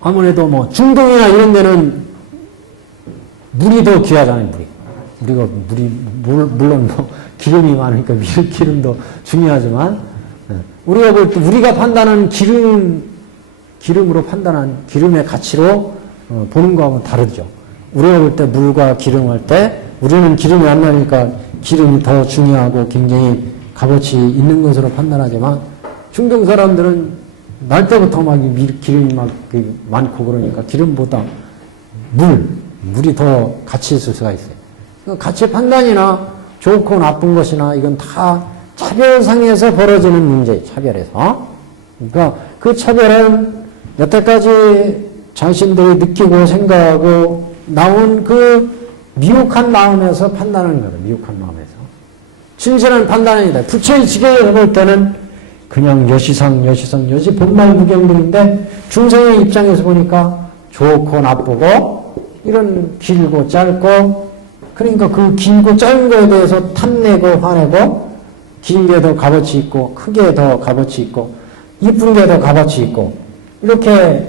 아무래도 중동이나 이런 데는 물이 더 귀하잖아요. 물이 물론 기름이 많으니까 기름도 중요하지만 우리가 볼 때 우리가 판단하는 기름으로 판단한 기름의 가치로 보는 거하고는 다르죠. 우리가 볼 때 물과 기름 할 때 우리는 기름이 안 나니까 기름이 더 중요하고 굉장히 값어치 있는 것으로 판단하지만 중동 사람들은 날 때부터 기름이 많고 그러니까 기름보다 물이 더 가치 있을 수가 있어요. 가치 판단이나 좋고 나쁜 것이나 이건 다 차별상에서 벌어지는 문제예요. 차별에서. 그러니까 그 차별은 여태까지 자신들이 느끼고 생각하고 나온 그 미혹한 마음에서 판단하는 거예요. 미혹한 마음에서. 진실한 판단이 부처의 지경에서 볼 때는 그냥 여시 본말 무경들인데 중생의 입장에서 보니까 좋고 나쁘고 이런 길고 짧고 그러니까 그 길고 짧은 거에 대해서 탐내고 화내고 긴 게 더 값어치 있고 크게 더 값어치 있고 이쁜 게 더 값어치 있고 이렇게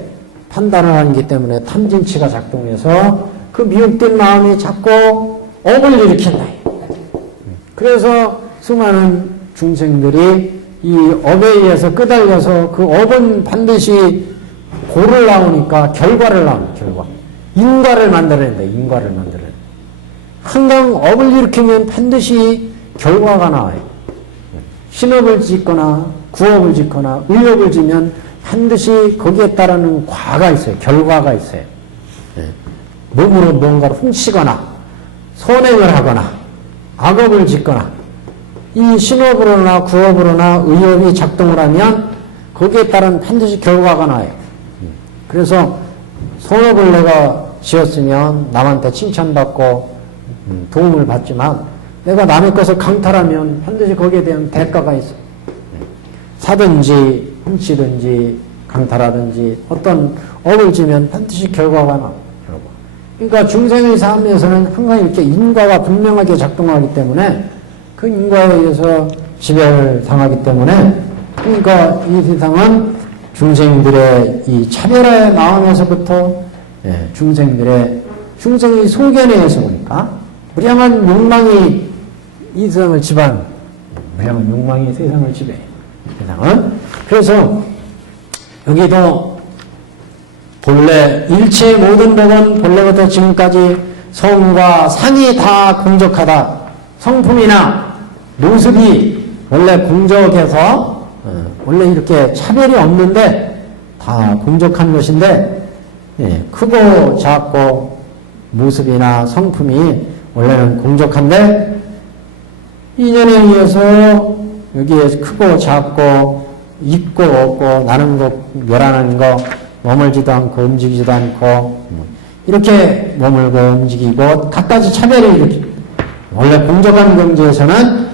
판단을 하기 때문에 탐진치가 작동해서 그 미혹된 마음이 자꾸 업을 일으킨다. 그래서 수많은 중생들이 이 업에 의해서 끄달려서 그 업은 반드시 고를 나오니까 결과를 나옵니다. 결과. 인과를 만들어낸다. 인과를 만들어낸다. 한강 업을 일으키면 반드시 결과가 나와요. 신업을 짓거나 구업을 짓거나 의업을 지면 반드시 거기에 따르는 과가 있어요. 결과가 있어요. 몸으로 뭔가를 훔치거나 선행을 하거나 악업을 짓거나 이 신업으로나 구업으로나 의업이 작동을 하면 거기에 따른 반드시 결과가 나요. 그래서 선업을 내가 지었으면 남한테 칭찬받고 도움을 받지만 내가 남의 것을 강탈하면 반드시 거기에 대한 대가가 있어요. 사든지 훔치든지 강탈하든지 어떤 업을 지면 반드시 결과가 나와요. 그러니까 중생의 삶에서는 항상 이렇게 인과가 분명하게 작동하기 때문에 그 인과에 의해서 지배를 당하기 때문에 그러니까 이 세상은 중생들의 이 차별의 마음에서부터 중생이 소견에서 보니까 무량한 욕망이 이 세상을 지배한 무량한 욕망이 세상을 지배해 세상은. 그래서 여기도 본래 일체의 모든 법은 본래부터 지금까지 성과 상이 다 공적하다. 성품이나 모습이 원래 공적해서 원래 이렇게 차별이 없는데 다 공적한 것인데 크고 작고 모습이나 성품이 원래는 공적한데 인연에 의해서 여기에 크고 작고 있고 없고 나는 거 멸하는 거 머물지도 않고 움직이지도 않고 이렇게 머물고 움직이고 갖가지 차별을 일으킵니다. 원래 공적한 경지에서는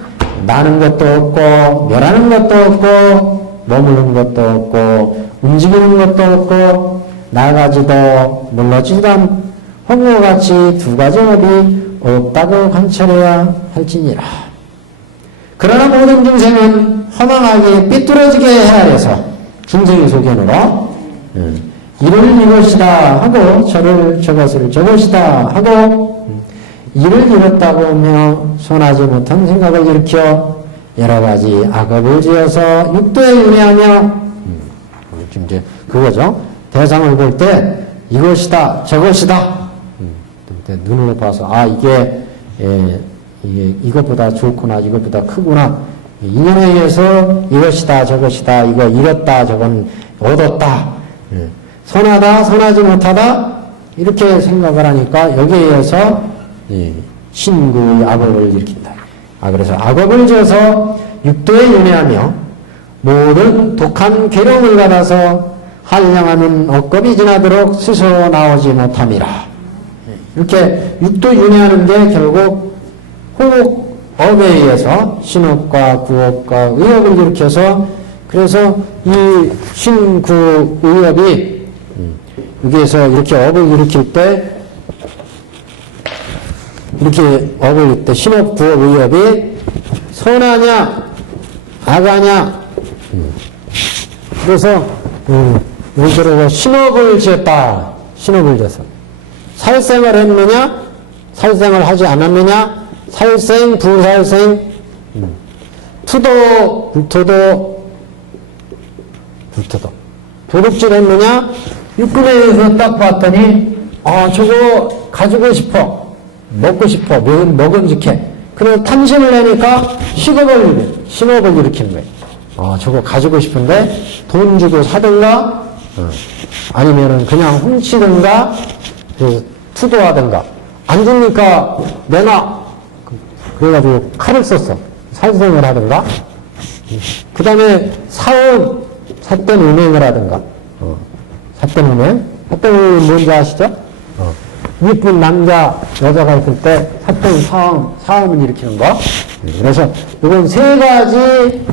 나는 것도 없고 멸하는 것도 없고 머무는 것도 없고 움직이는 것도 없고 나가지도 물러지도 않고 홍어와 같이 두 가지 법이 없다고 관찰해야 할지니라. 그러나 모든 중생은 허망하게 삐뚤어지게 헤아려서 중생의 소견으로 이를 이것이다 하고 저것을 저것이다 하고 이를 이뤘다고 하며 손하지 못한 생각을 일으켜 여러 가지 악업을 지어서 육도에 윤회하며 지금 이제 그거죠. 대상을 볼 때 이것이다 저것이다 눈으로 봐서 이게 이것보다 좋구나 이것보다 크구나 인연에 의해서 이것이다 저것이다 이거 잃었다 저건 얻었다 선하다 선하지 못하다 이렇게 생각을 하니까 여기에 의해서 신구의 악업을 일으킨다. 그래서 악업을 지어서 육도에 윤회하며 모든 독한 괴로움을 받아서 한량하는 억겁이 지나도록 스스로 나오지 못함이라. 이렇게 육도 윤회하는 게 결국 호흡업에 의해서 신업과 구업과 의업을 일으켜서 그래서 이 신구의업이 여기에서 이렇게 업을 일으킬 때 이렇게 업을 일으킬 때 신업, 구업, 의업이 선하냐 악하냐 그래서 예를 신업을 지었다. 신업을 지어서 살생을 했느냐 살생을 하지 않았느냐 살생, 부살생 투도, 불토도 도둑질 했느냐 육군에 의해서 딱 봤더니 저거 가지고 싶어 먹고 싶어 먹음직해 그래서 탐심을 내니까 신업을 일으키는 거예요. 저거 가지고 싶은데 돈 주고 사든가 아니면은 그냥 훔치든가 투도하든가 안 주니까 내놔 그래가지고 칼을 썼어. 살생을 하든가 그 다음에 삿된 운행을 하든가 삿된 운행 뭔지 아시죠? 이쁜 남자 여자가 있을 때 삿된 사음을 일으키는 거. 그래서 이건 세 가지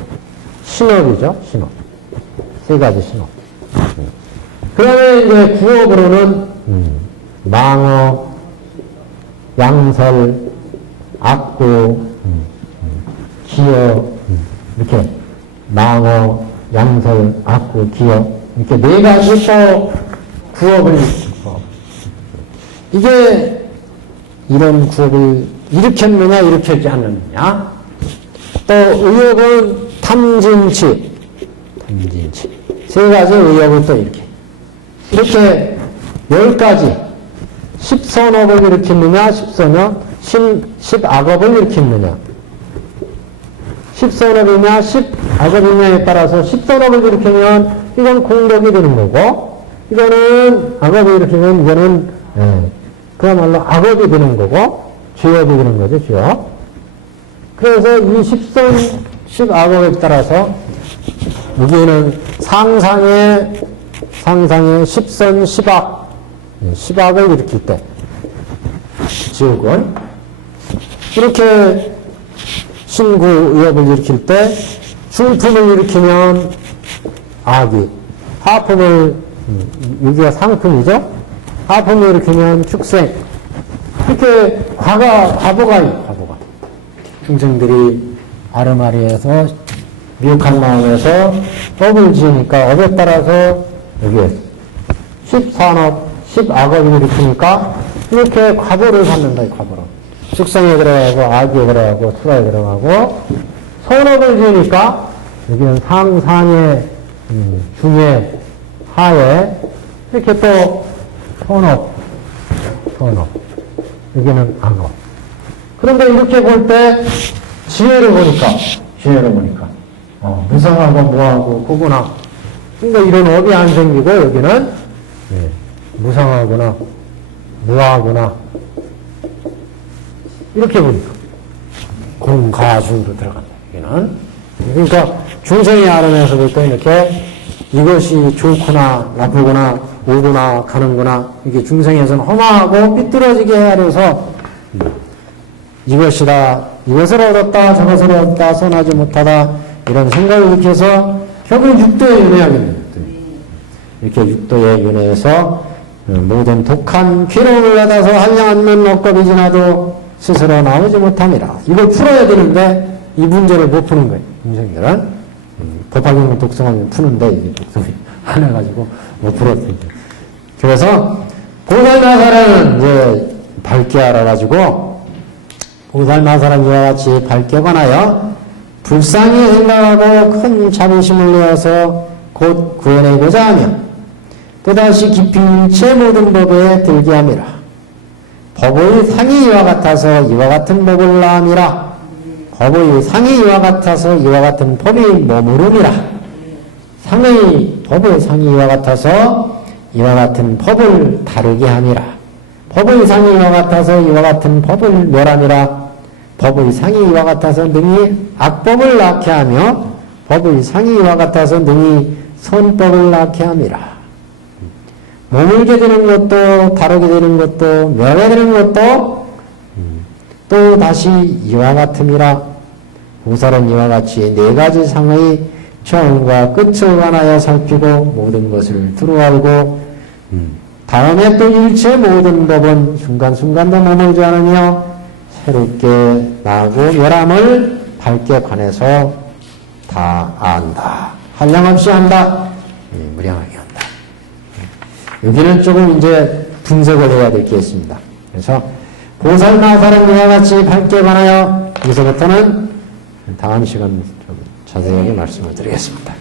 신업이죠. 신업 세 가지 신업. 그 다음에 이제 구업으로는 망업 양설 악구 기업 이렇게 망업 양설 악구 기업 이렇게 네 가지 또 구업을 이게 이런 구업을 일으켰느냐 일으켰지 않느냐. 또 의업은 탐진치 세 가지 의업을 또 이렇게 10가지 10선업을 일으켰느냐 10악업을 일으켰느냐 10선업이냐 10악업이냐에 따라서 10선업을 일으키면 이건 공덕이 되는 거고 이거는 악업을 일으키면 이거는 그야말로 악업이 되는 거고 죄업이 되는 거죠. 죄업. 그래서 이 10선 10악업에 따라서 여기에는 상상의 10선 10악을 일으킬 때 지옥은 이렇게 신구의업을 일으킬 때 중품을 일으키면 악이 하품을 여기가 상품이죠. 하품을 일으키면 축생 이렇게 과보가 중생들이 아르마리에서 미혹한 마음에서 업을 지으니까 업에 따라서 여기에 10산업, 10악업이 일으키니까 이렇게 과보를 받는다, 이 과보로. 숙성에 들어가고, 악에 들어가고, 투라에 들어가고, 선업을 지으니까 여기는 상상에, 중에, 하에, 이렇게 또 선업, 여기는 악업. 그런데 이렇게 볼 때, 지혜를 보니까, 무상하고 무하고 그구나. 그러니까 이런 업이 안 생기고, 여기는, 무상하구나, 무하구나. 이렇게 보니까, 공가중으로 들어간다. 여기는. 그러니까, 중생의 아름에서 볼 때 이렇게, 이것이 좋구나, 나쁘구나, 오구나, 가는구나. 이게 중생에서는 험하고 삐뚤어지게 하려서, 이것이다, 이것을 얻었다, 저것을 얻었다, 선하지 못하다, 이런 생각을 일으켜서 결국 육도에 윤회하게 됩니다. 이렇게 육도에 윤회해서 모든 독한 괴로움을 받아서 한량한면 억겁이 지나도 스스로 나오지 못함이라. 이걸 풀어야 되는데 이 문제를 못 푸는 거예요. 인생들은 법화경을 독성하면 푸는데 이게 독성이 안 해가지고 못 풀었습니다. 그래서 보살마사라는 이제 밝게 알아가지고 보살마사는 이와 같이 밝게 관하여 불쌍히 생각하고 큰 자비심을 내어서 곧 구해내고자 하며 또다시 깊이 일체 모든 법에 들게 함이라. 법의 상이 이와 같아서 이와 같은 법을 나함이라. 법의 상이 이와 같아서 이와 같은 법이 머무름이라. 법의 상이 이와 같아서 이와 같은 법을 다르게 함이라. 법의 상이 이와 같아서 이와 같은 법을 멸함이라. 법의 상이 이와 같아서 능히 악법을 낳게 하며 법의 상이 이와 같아서 능히 선법을 낳게 함이라. 머물게 되는 것도 다르게 되는 것도 멸하게 되는 것도 또 다시 이와 같음이라. 보살은 이와 같이 네 가지 상의 처음과 끝을 관하여 살피고 모든 것을 두루 알고 다음에 또 일체 모든 법은 순간순간도 머물지 않으며 새롭게 나고 멸함을 밝게 관해서 다 안다. 한량없이 한다. 무량하게 한다. 여기는 조금 이제 분석을 해야 될 게 있습니다. 그래서 보살마사는 이와 같이 밝게 관하여 여기서부터는 다음 시간 좀 자세하게 말씀을 드리겠습니다.